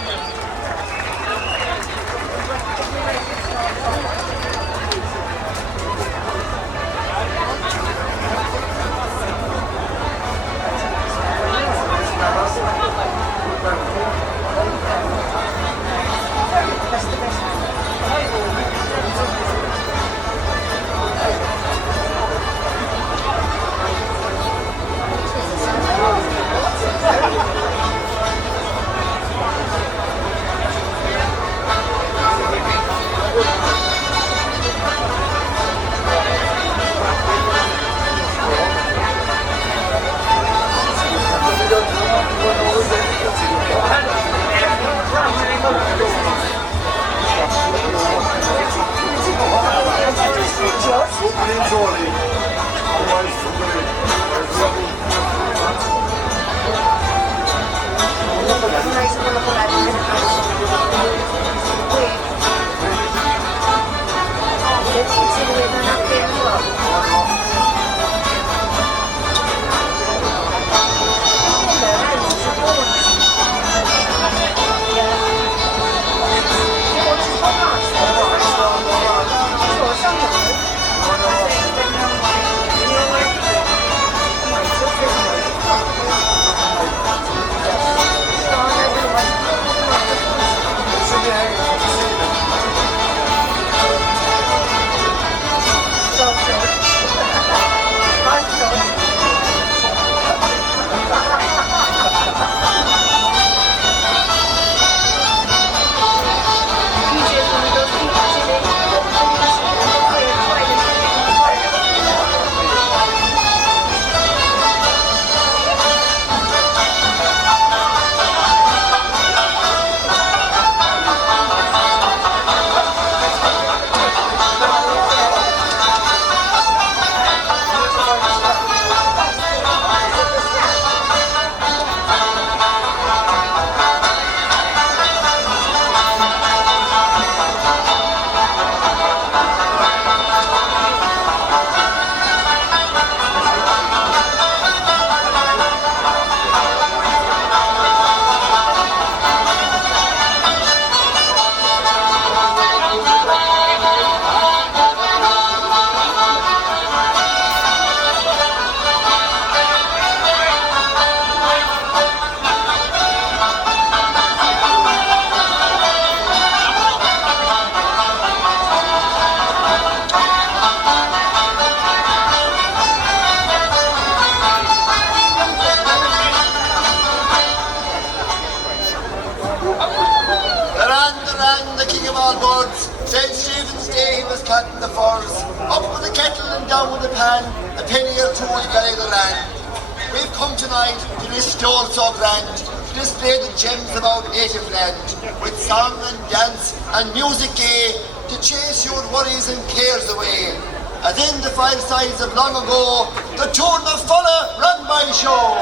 St. Stephen's Day he was cutting the furs, up with the kettle and down with the pan, a penny or two to guide the land. We've come tonight to this stole so grand, to display the gems of our native land, with song and dance and music gay, to chase your worries and cares away. As in the firesides of long ago, the Tournafulla Wren Boys show.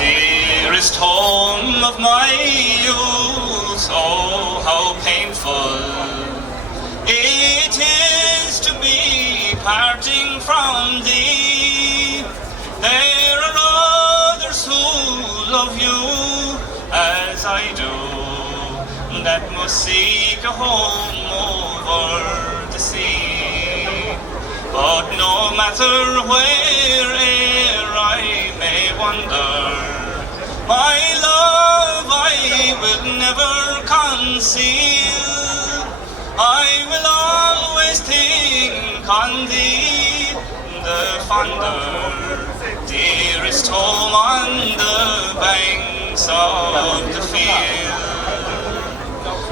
Dearest home of my youth, oh how painful it is to be parting from thee. There are others who love you as I do, that must seek a home over the sea. But no matter where'er I may wander, my love I will never conceal. I will always think on thee the fonder, dearest home on the banks of the field,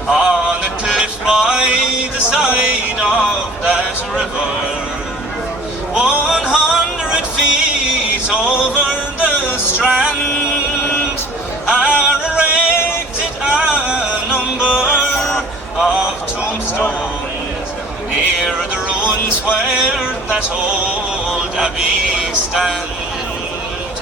on a cliff by the side of that river, 100 feet over the strand, are erected a number of tombstones near the ruins where that old abbey stands,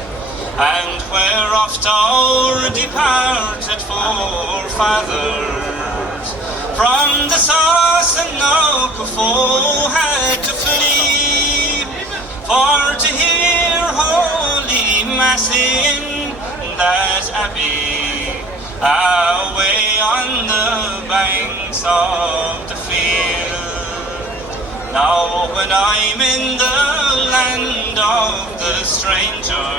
and where oft our departed forefathers From the sauce and no foe had to flee, for to hear holy mass in that abbey, away on the banks of the field. Now when I'm in the land of the stranger,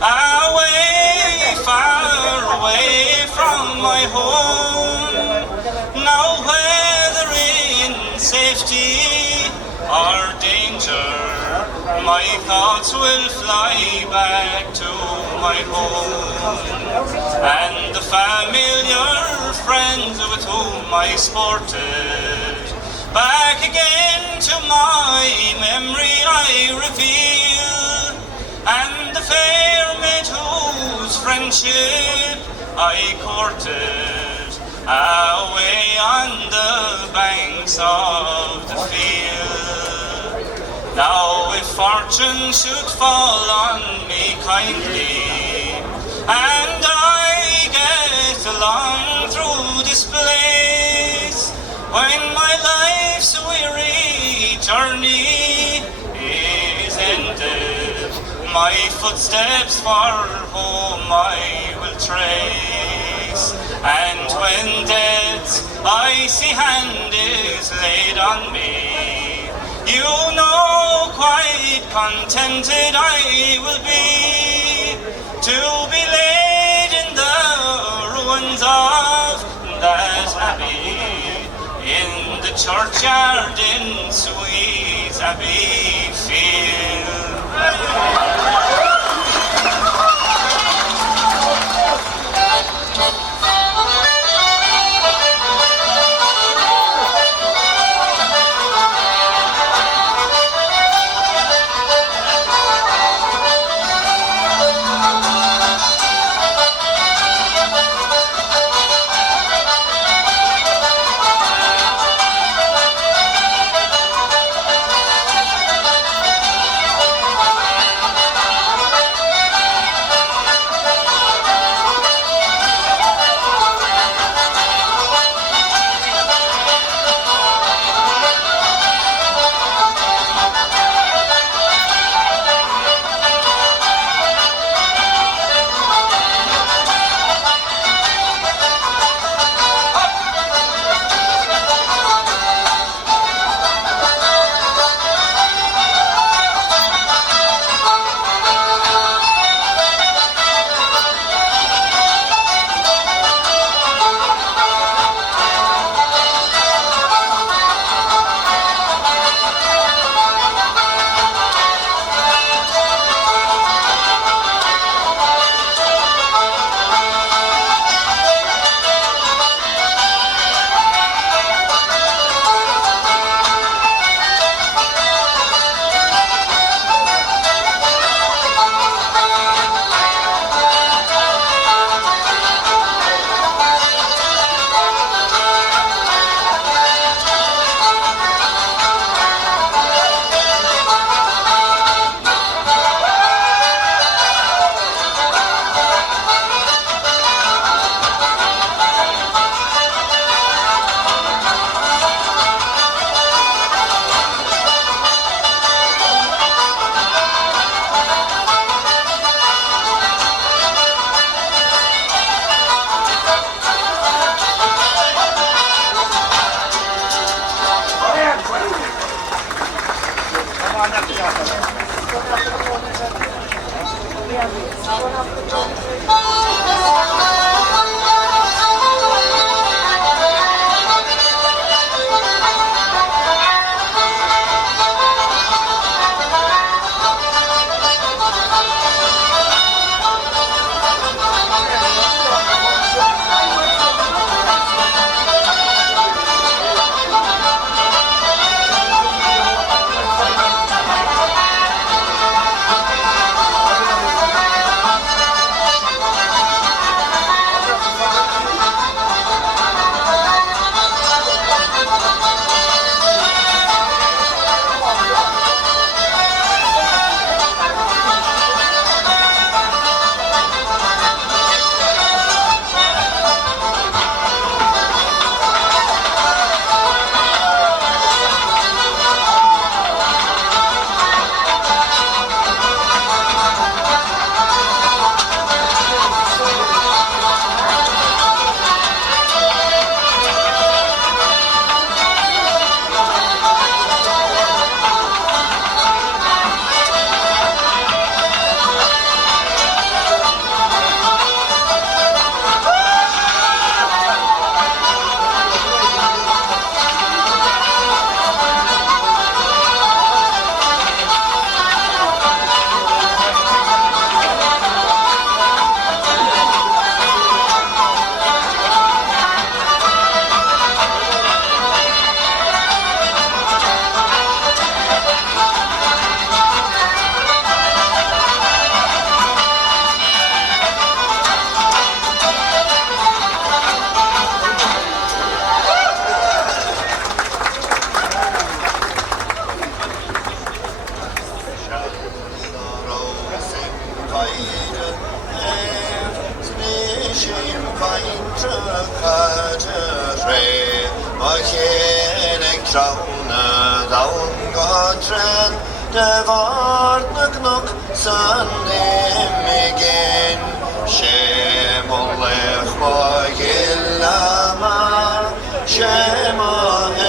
away, far away from my home, now whether in safety or danger, my thoughts will fly back to my home, and the familiar friends with whom I sported, back again to my memory I reveal, and the fair maid whose friendship I courted, away on the banks of the field. Now if fortune should fall on me kindly, and I get along through this place, when my life's weary journey is ended, my footsteps for home I will trace, and when death's icy hand is laid on me, you know quite contented I will be, to be laid in the ruins of that abbey, in the churchyard in Sweet Abbey Field. Chénig tránna dawn gotren de vartna knok san imigin Shemolech ma gillamar Shema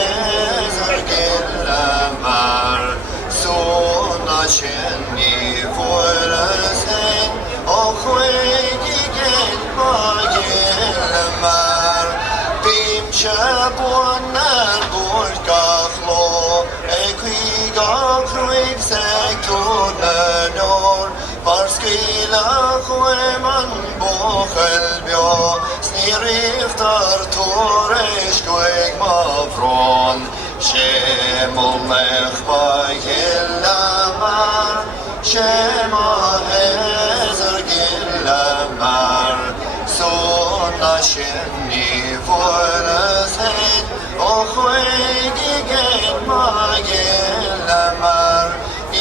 ezer gillamar Sona shenni voresen Och wegigen ma gillamar Bim shabuanar bord gachlo Equi gachruig sektorna nor Barskila chweman bochel bio Sniriftar toresh gweg mavron Shemolech ma gillamar Shema ezer gillamar Sona shenni voresen Och wegigen ma gillamar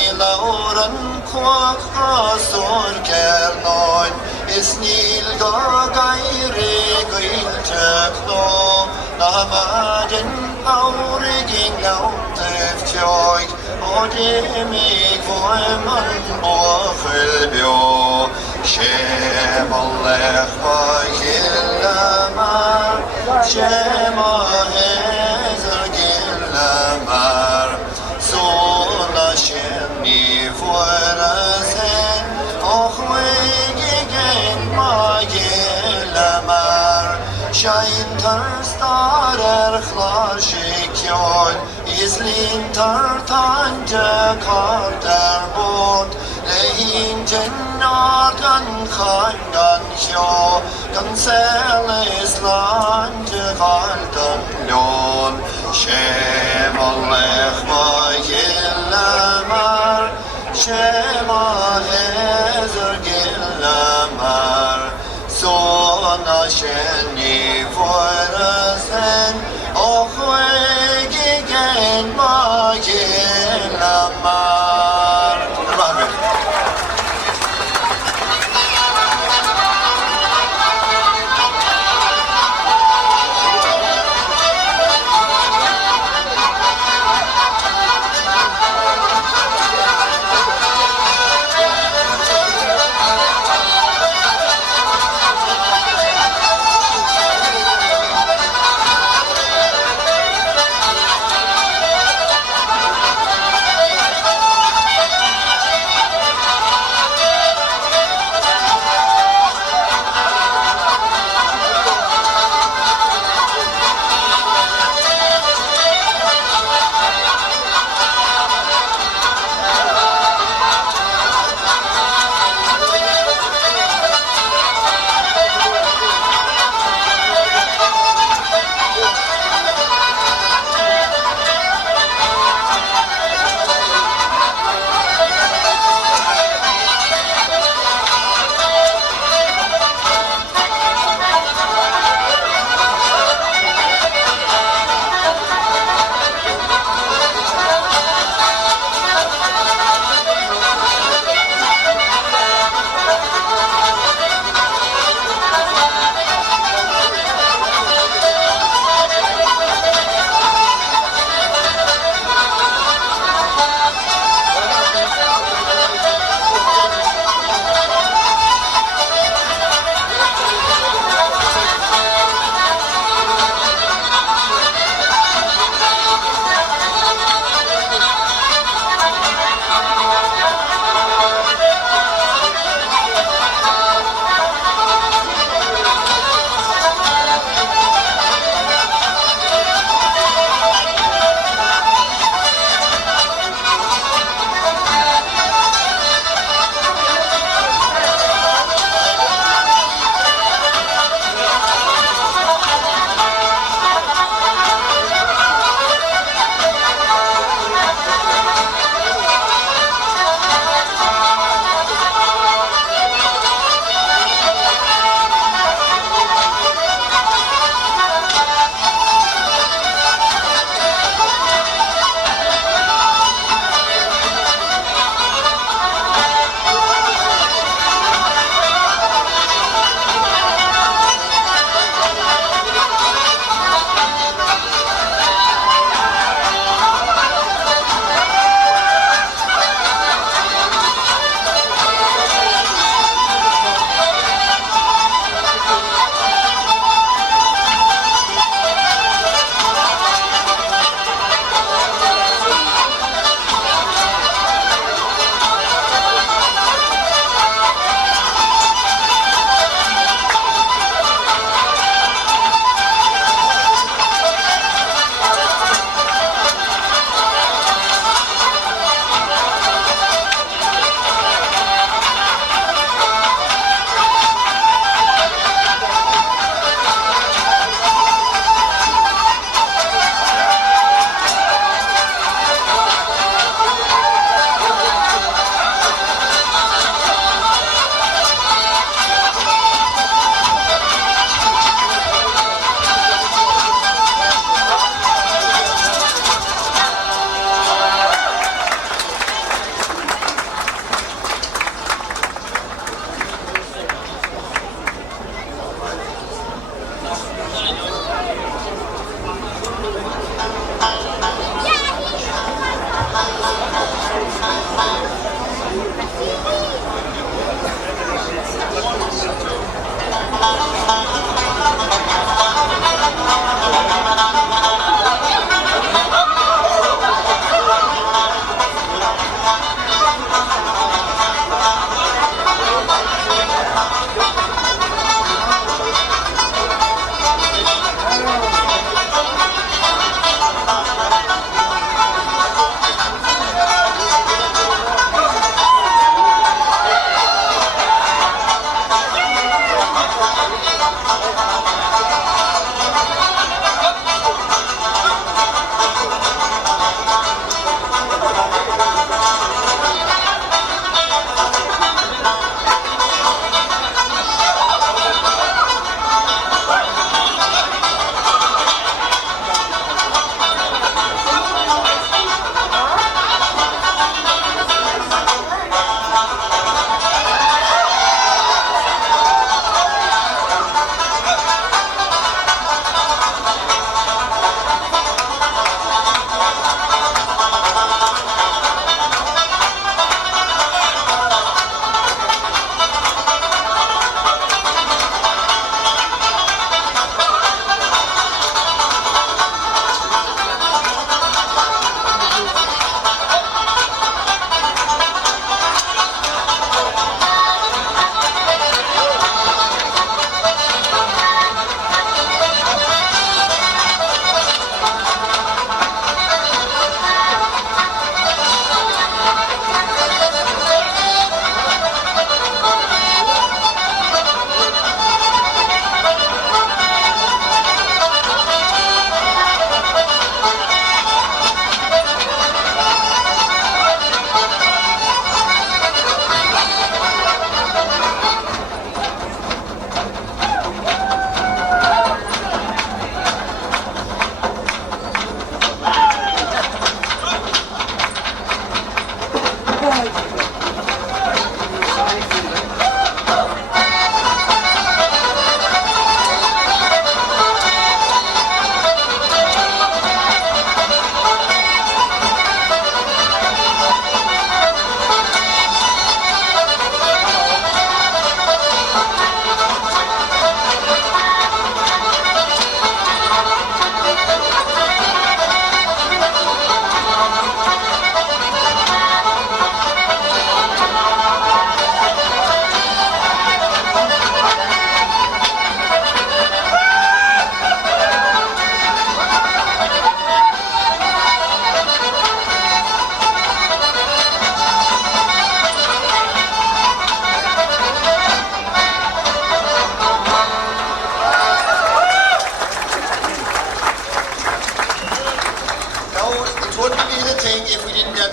Ila oran kwak asor kernoin Isnil ga gairi gwyl tykno Namadin aurigin gawtyf tioig O dimig fwyman bochel bio Shemolech ma gillamar Shema ezer gillamar Sona shenni voresen Och wegigen ma gillamar Shain tarstar chlarshikjol Islin tartanja karter bot Lehin jennar gan khangan sjo Gan seles lanje kaldan ljon Shemolech ma gillamar Shema ezer gillamar Sona shenni voresen Och wegigen ma gillamar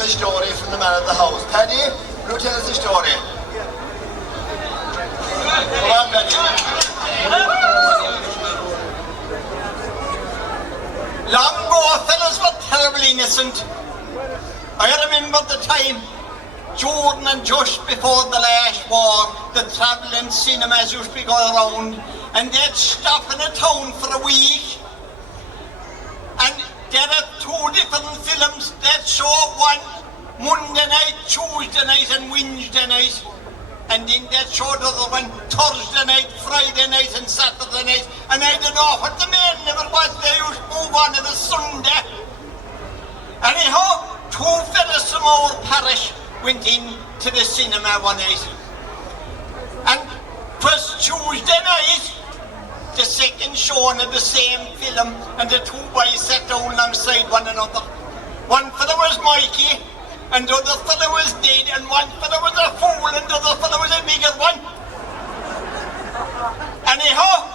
a story from the man of the house. Paddy, will you tell us the story? Come on, Paddy. Long ago, fellas were terribly innocent. I remember the time, Jordan and just before the last war, the travelling cinemas used to be going around, and they'd stop in a town for a week, and there are two different films. They'd show one Monday night, Tuesday night, and Wednesday night, and then they'd show the other one Thursday night, Friday night, and Saturday night, and I don't know what the main never was. They used to move on to the Sunday. Anyhow, two fellas from our parish went in to the cinema one night, and 'twas Tuesday night, the second showing of the same film, and the two boys sat down alongside one another. One fellow was Mikey, and the other fellow was Ned, and one fellow was a fool, and the other fellow was a bigger one. Anyhow,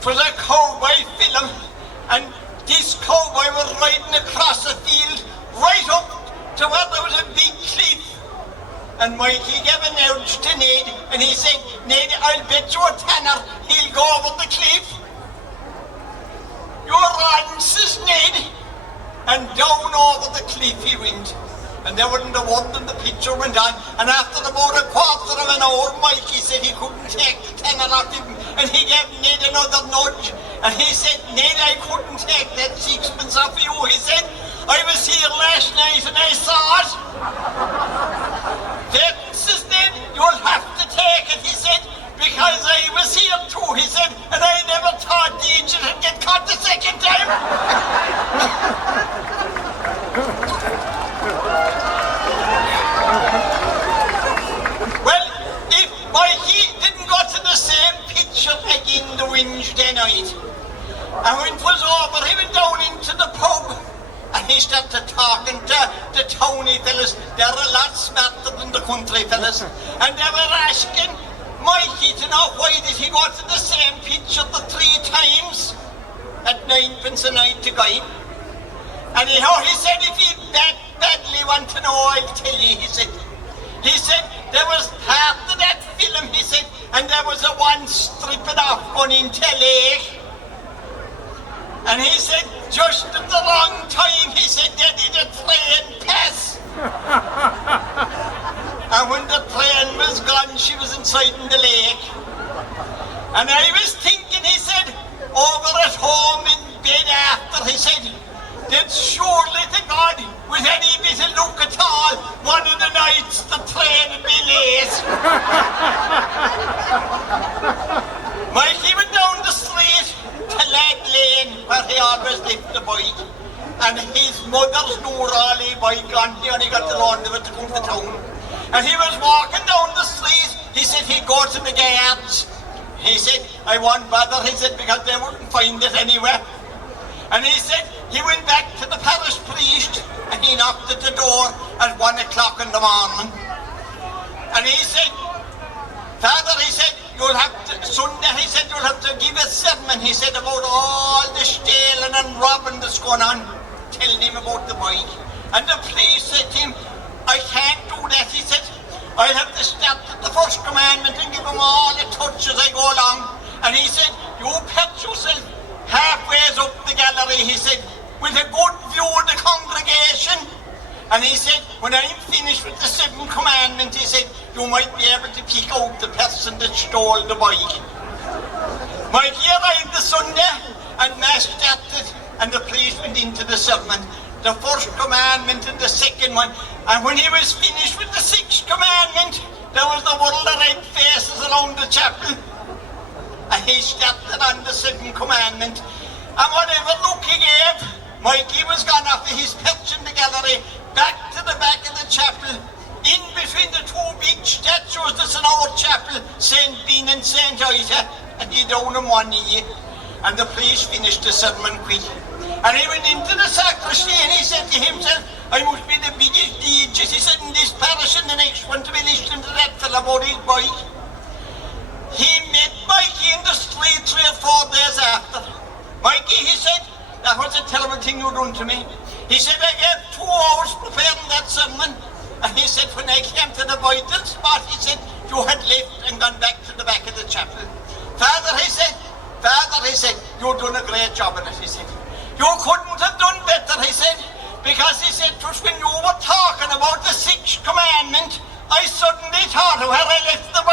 'twas a cowboy film, and this cowboy was riding across a field right up to where there was a big cliff. And Mikey gave a nudge to Ned, and he said, "Ned, I'll bet you a tenner he'll go over the cliff." "You're on," says Ned. And down over the cliff he went. And there wasn't a word, and the picture went on. And after about a quarter of an hour, Mikey said he couldn't take the tenner off him, and he gave Ned another nudge. And he said, "Ned, I couldn't take that sixpence off you." He said, "I was here last night and I saw it." "Then," says Ned, "you'll have to take it," he said, "because I was here too," he said, "and I never thought the idiot would get caught the second time." Well, if Mikey didn't go to the same picture again the Wednesday night, and when it was over, he went down into the pub, and he started talking to the towny fellas. They're a lot smarter than the country fellas. And they were asking Mikey to know why did he go to the same picture the 3 times at 9p a night to go in. Anyhow, he said, if you badly want to know, I'll tell you, he said. He said, there was half of that film, he said, and there was a one stripping off going into a lake. And he said, just at the wrong time, he said, they did a train pass. And when the train was gone, she was inside in the lake. And I was thinking, he said, over at home in bed after, he said, that surely to God, with any bit of luck at all, one of the nights the train would be late. Mikey went down the street to Lad Lane, where he always left the bike. And his mother's Noorali bike on, he only got the loan of it to come to town. And he was walking down the street, he said he'd go to the guards. He said, I won't bother, he said, because they wouldn't find it anywhere. And he said, he went back to the parish priest, and he knocked at the door at 1 o'clock in the morning. And he said, Father, he said, you'll have to, Sunday, he said, you'll have to give a sermon, he said, about all the stealing and robbing that's going on, telling him about the bike. And the priest said to him, I can't do that, he said, I'll have to start at the first commandment and give him all the touch as I go along. And he said, you perch yourself halfway up the gallery, he said, with a good view of the congregation. And he said, when I'm finished with the 7th commandment, he said, you might be able to pick out the person that stole the bike. Mikey arrived the Sunday, and Mass started, and the priest went into the sermon. The first commandment and the second one. And when he was finished with the 6th commandment, there was the world of red faces around the chapel. And he started on the 7th commandment. And whatever look he gave, Mikey was gone off of his perch in the gallery, back to the back of the chapel, in between the 2 big statues that's in our chapel, St. Bean and St. Ita, and he down on one knee. And the priest finished the sermon quick. And he went into the sacristy and he said to himself, I must be the biggest idiot, he said, in this parish and the next one to be listening to that fellow about his bike. He met Mikey in the street 3 or 4 days after. Mikey, he said, that was a terrible thing you done to me. He said, I gave 2 hours to prepare when I came to the vital spot, he said, you had left and gone back to the back of the chapel. Father, he said, you've done a great job in it, he said. You couldn't have done better, he said, because he said, just when you were talking about the sixth commandment, I suddenly thought of where I left the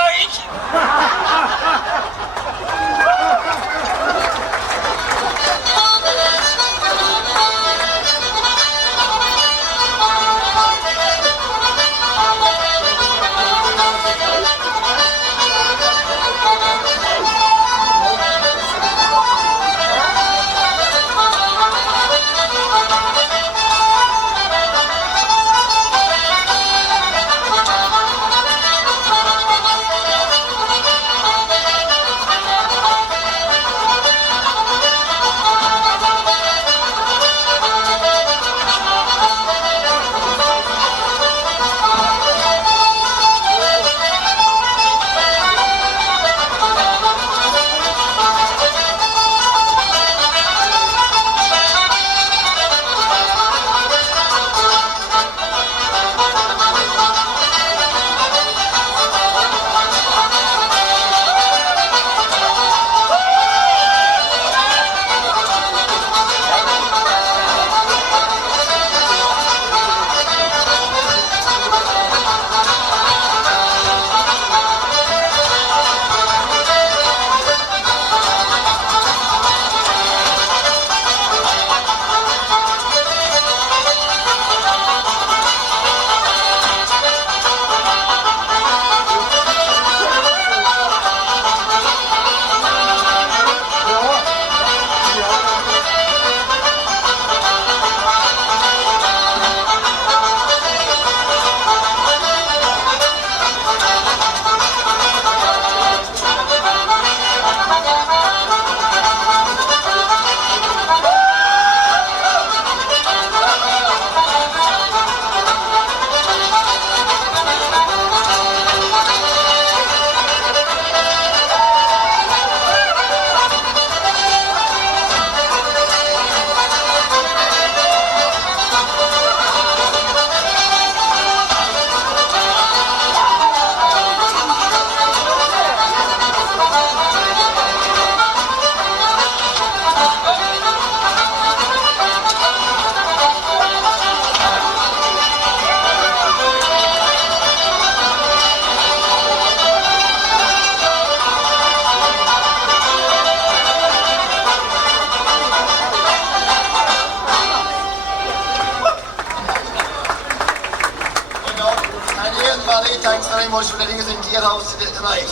Thanks very much for letting us into your house tonight.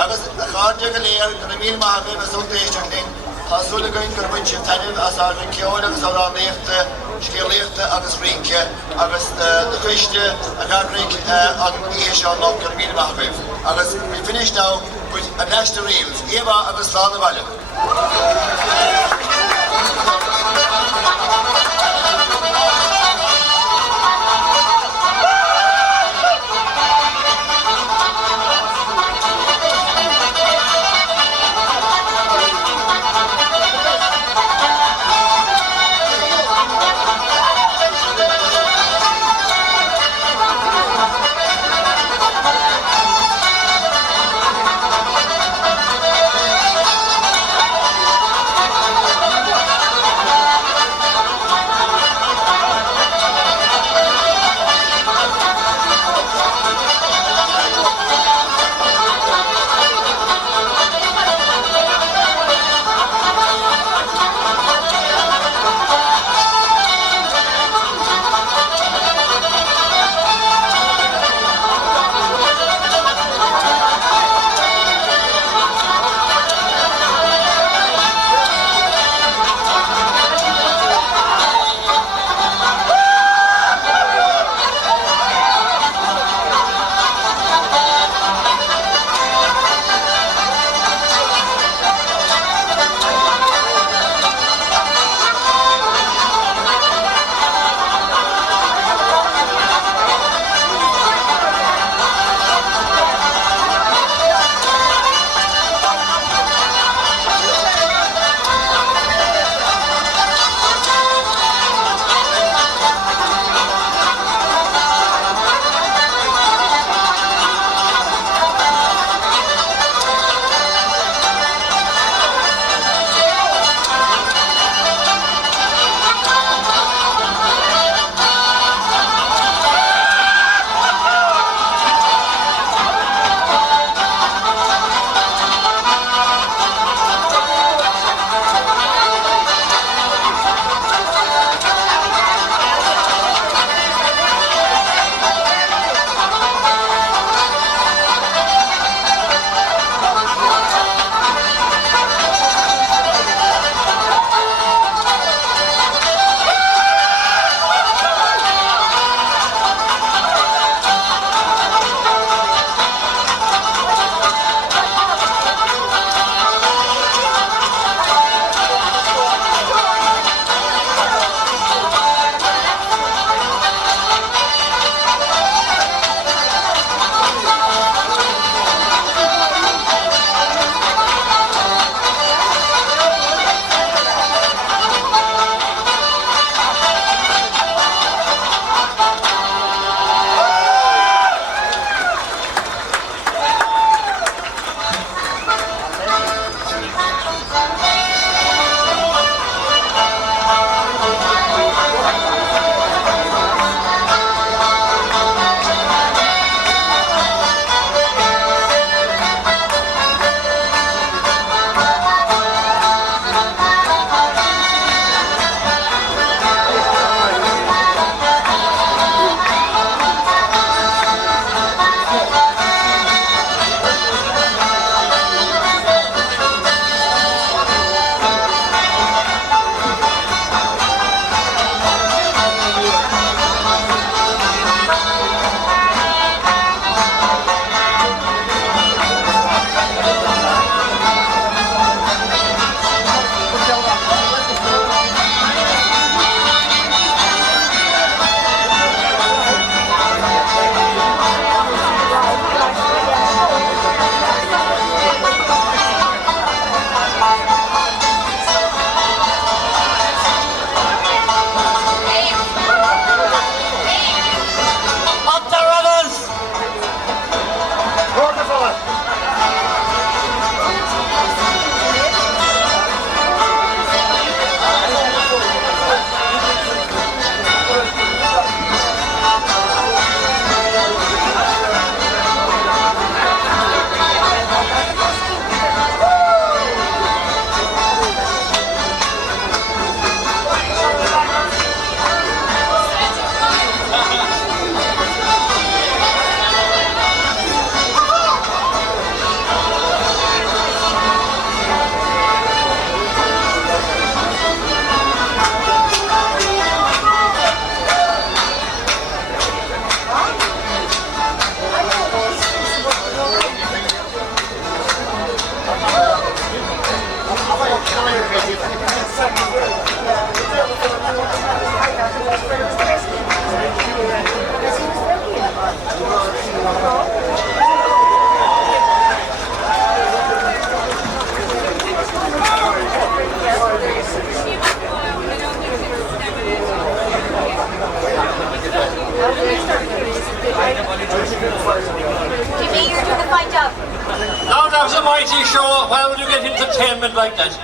Agus a cháde go léir go mí máthbh a súntéisteach linn, Tásúla goin gur buinte tainmh as ágan ceol agus áránéachta, scéalaíochta agus rince agus na cuiste a gagraigh an bhíhe seo ná gur mí máthbh. Agus we finish now with a blast of reels. Eva agus Slán Bhaile. That was a mighty show. Why would you get entertainment like that?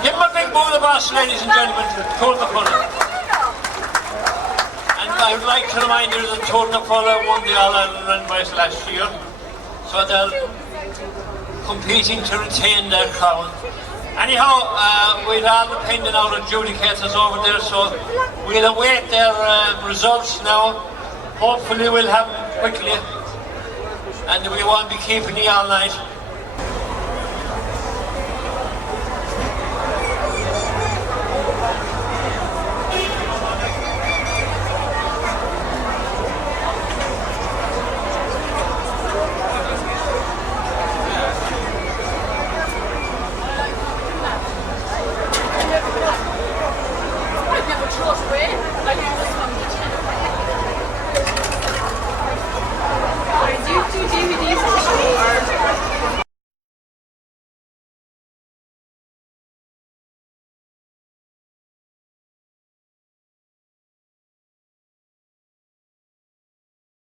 Give him a big boo of the boss, ladies and gentlemen. Tour the Fuller. And I would like to remind you that Tour the Fuller won the All-Ireland Wren Boys last year. So they're competing to retain their crown. Anyhow, we'd all the pending out adjudicators over there, so we'll await their results now. Hopefully we'll have them quickly. And we won't be keeping you all night.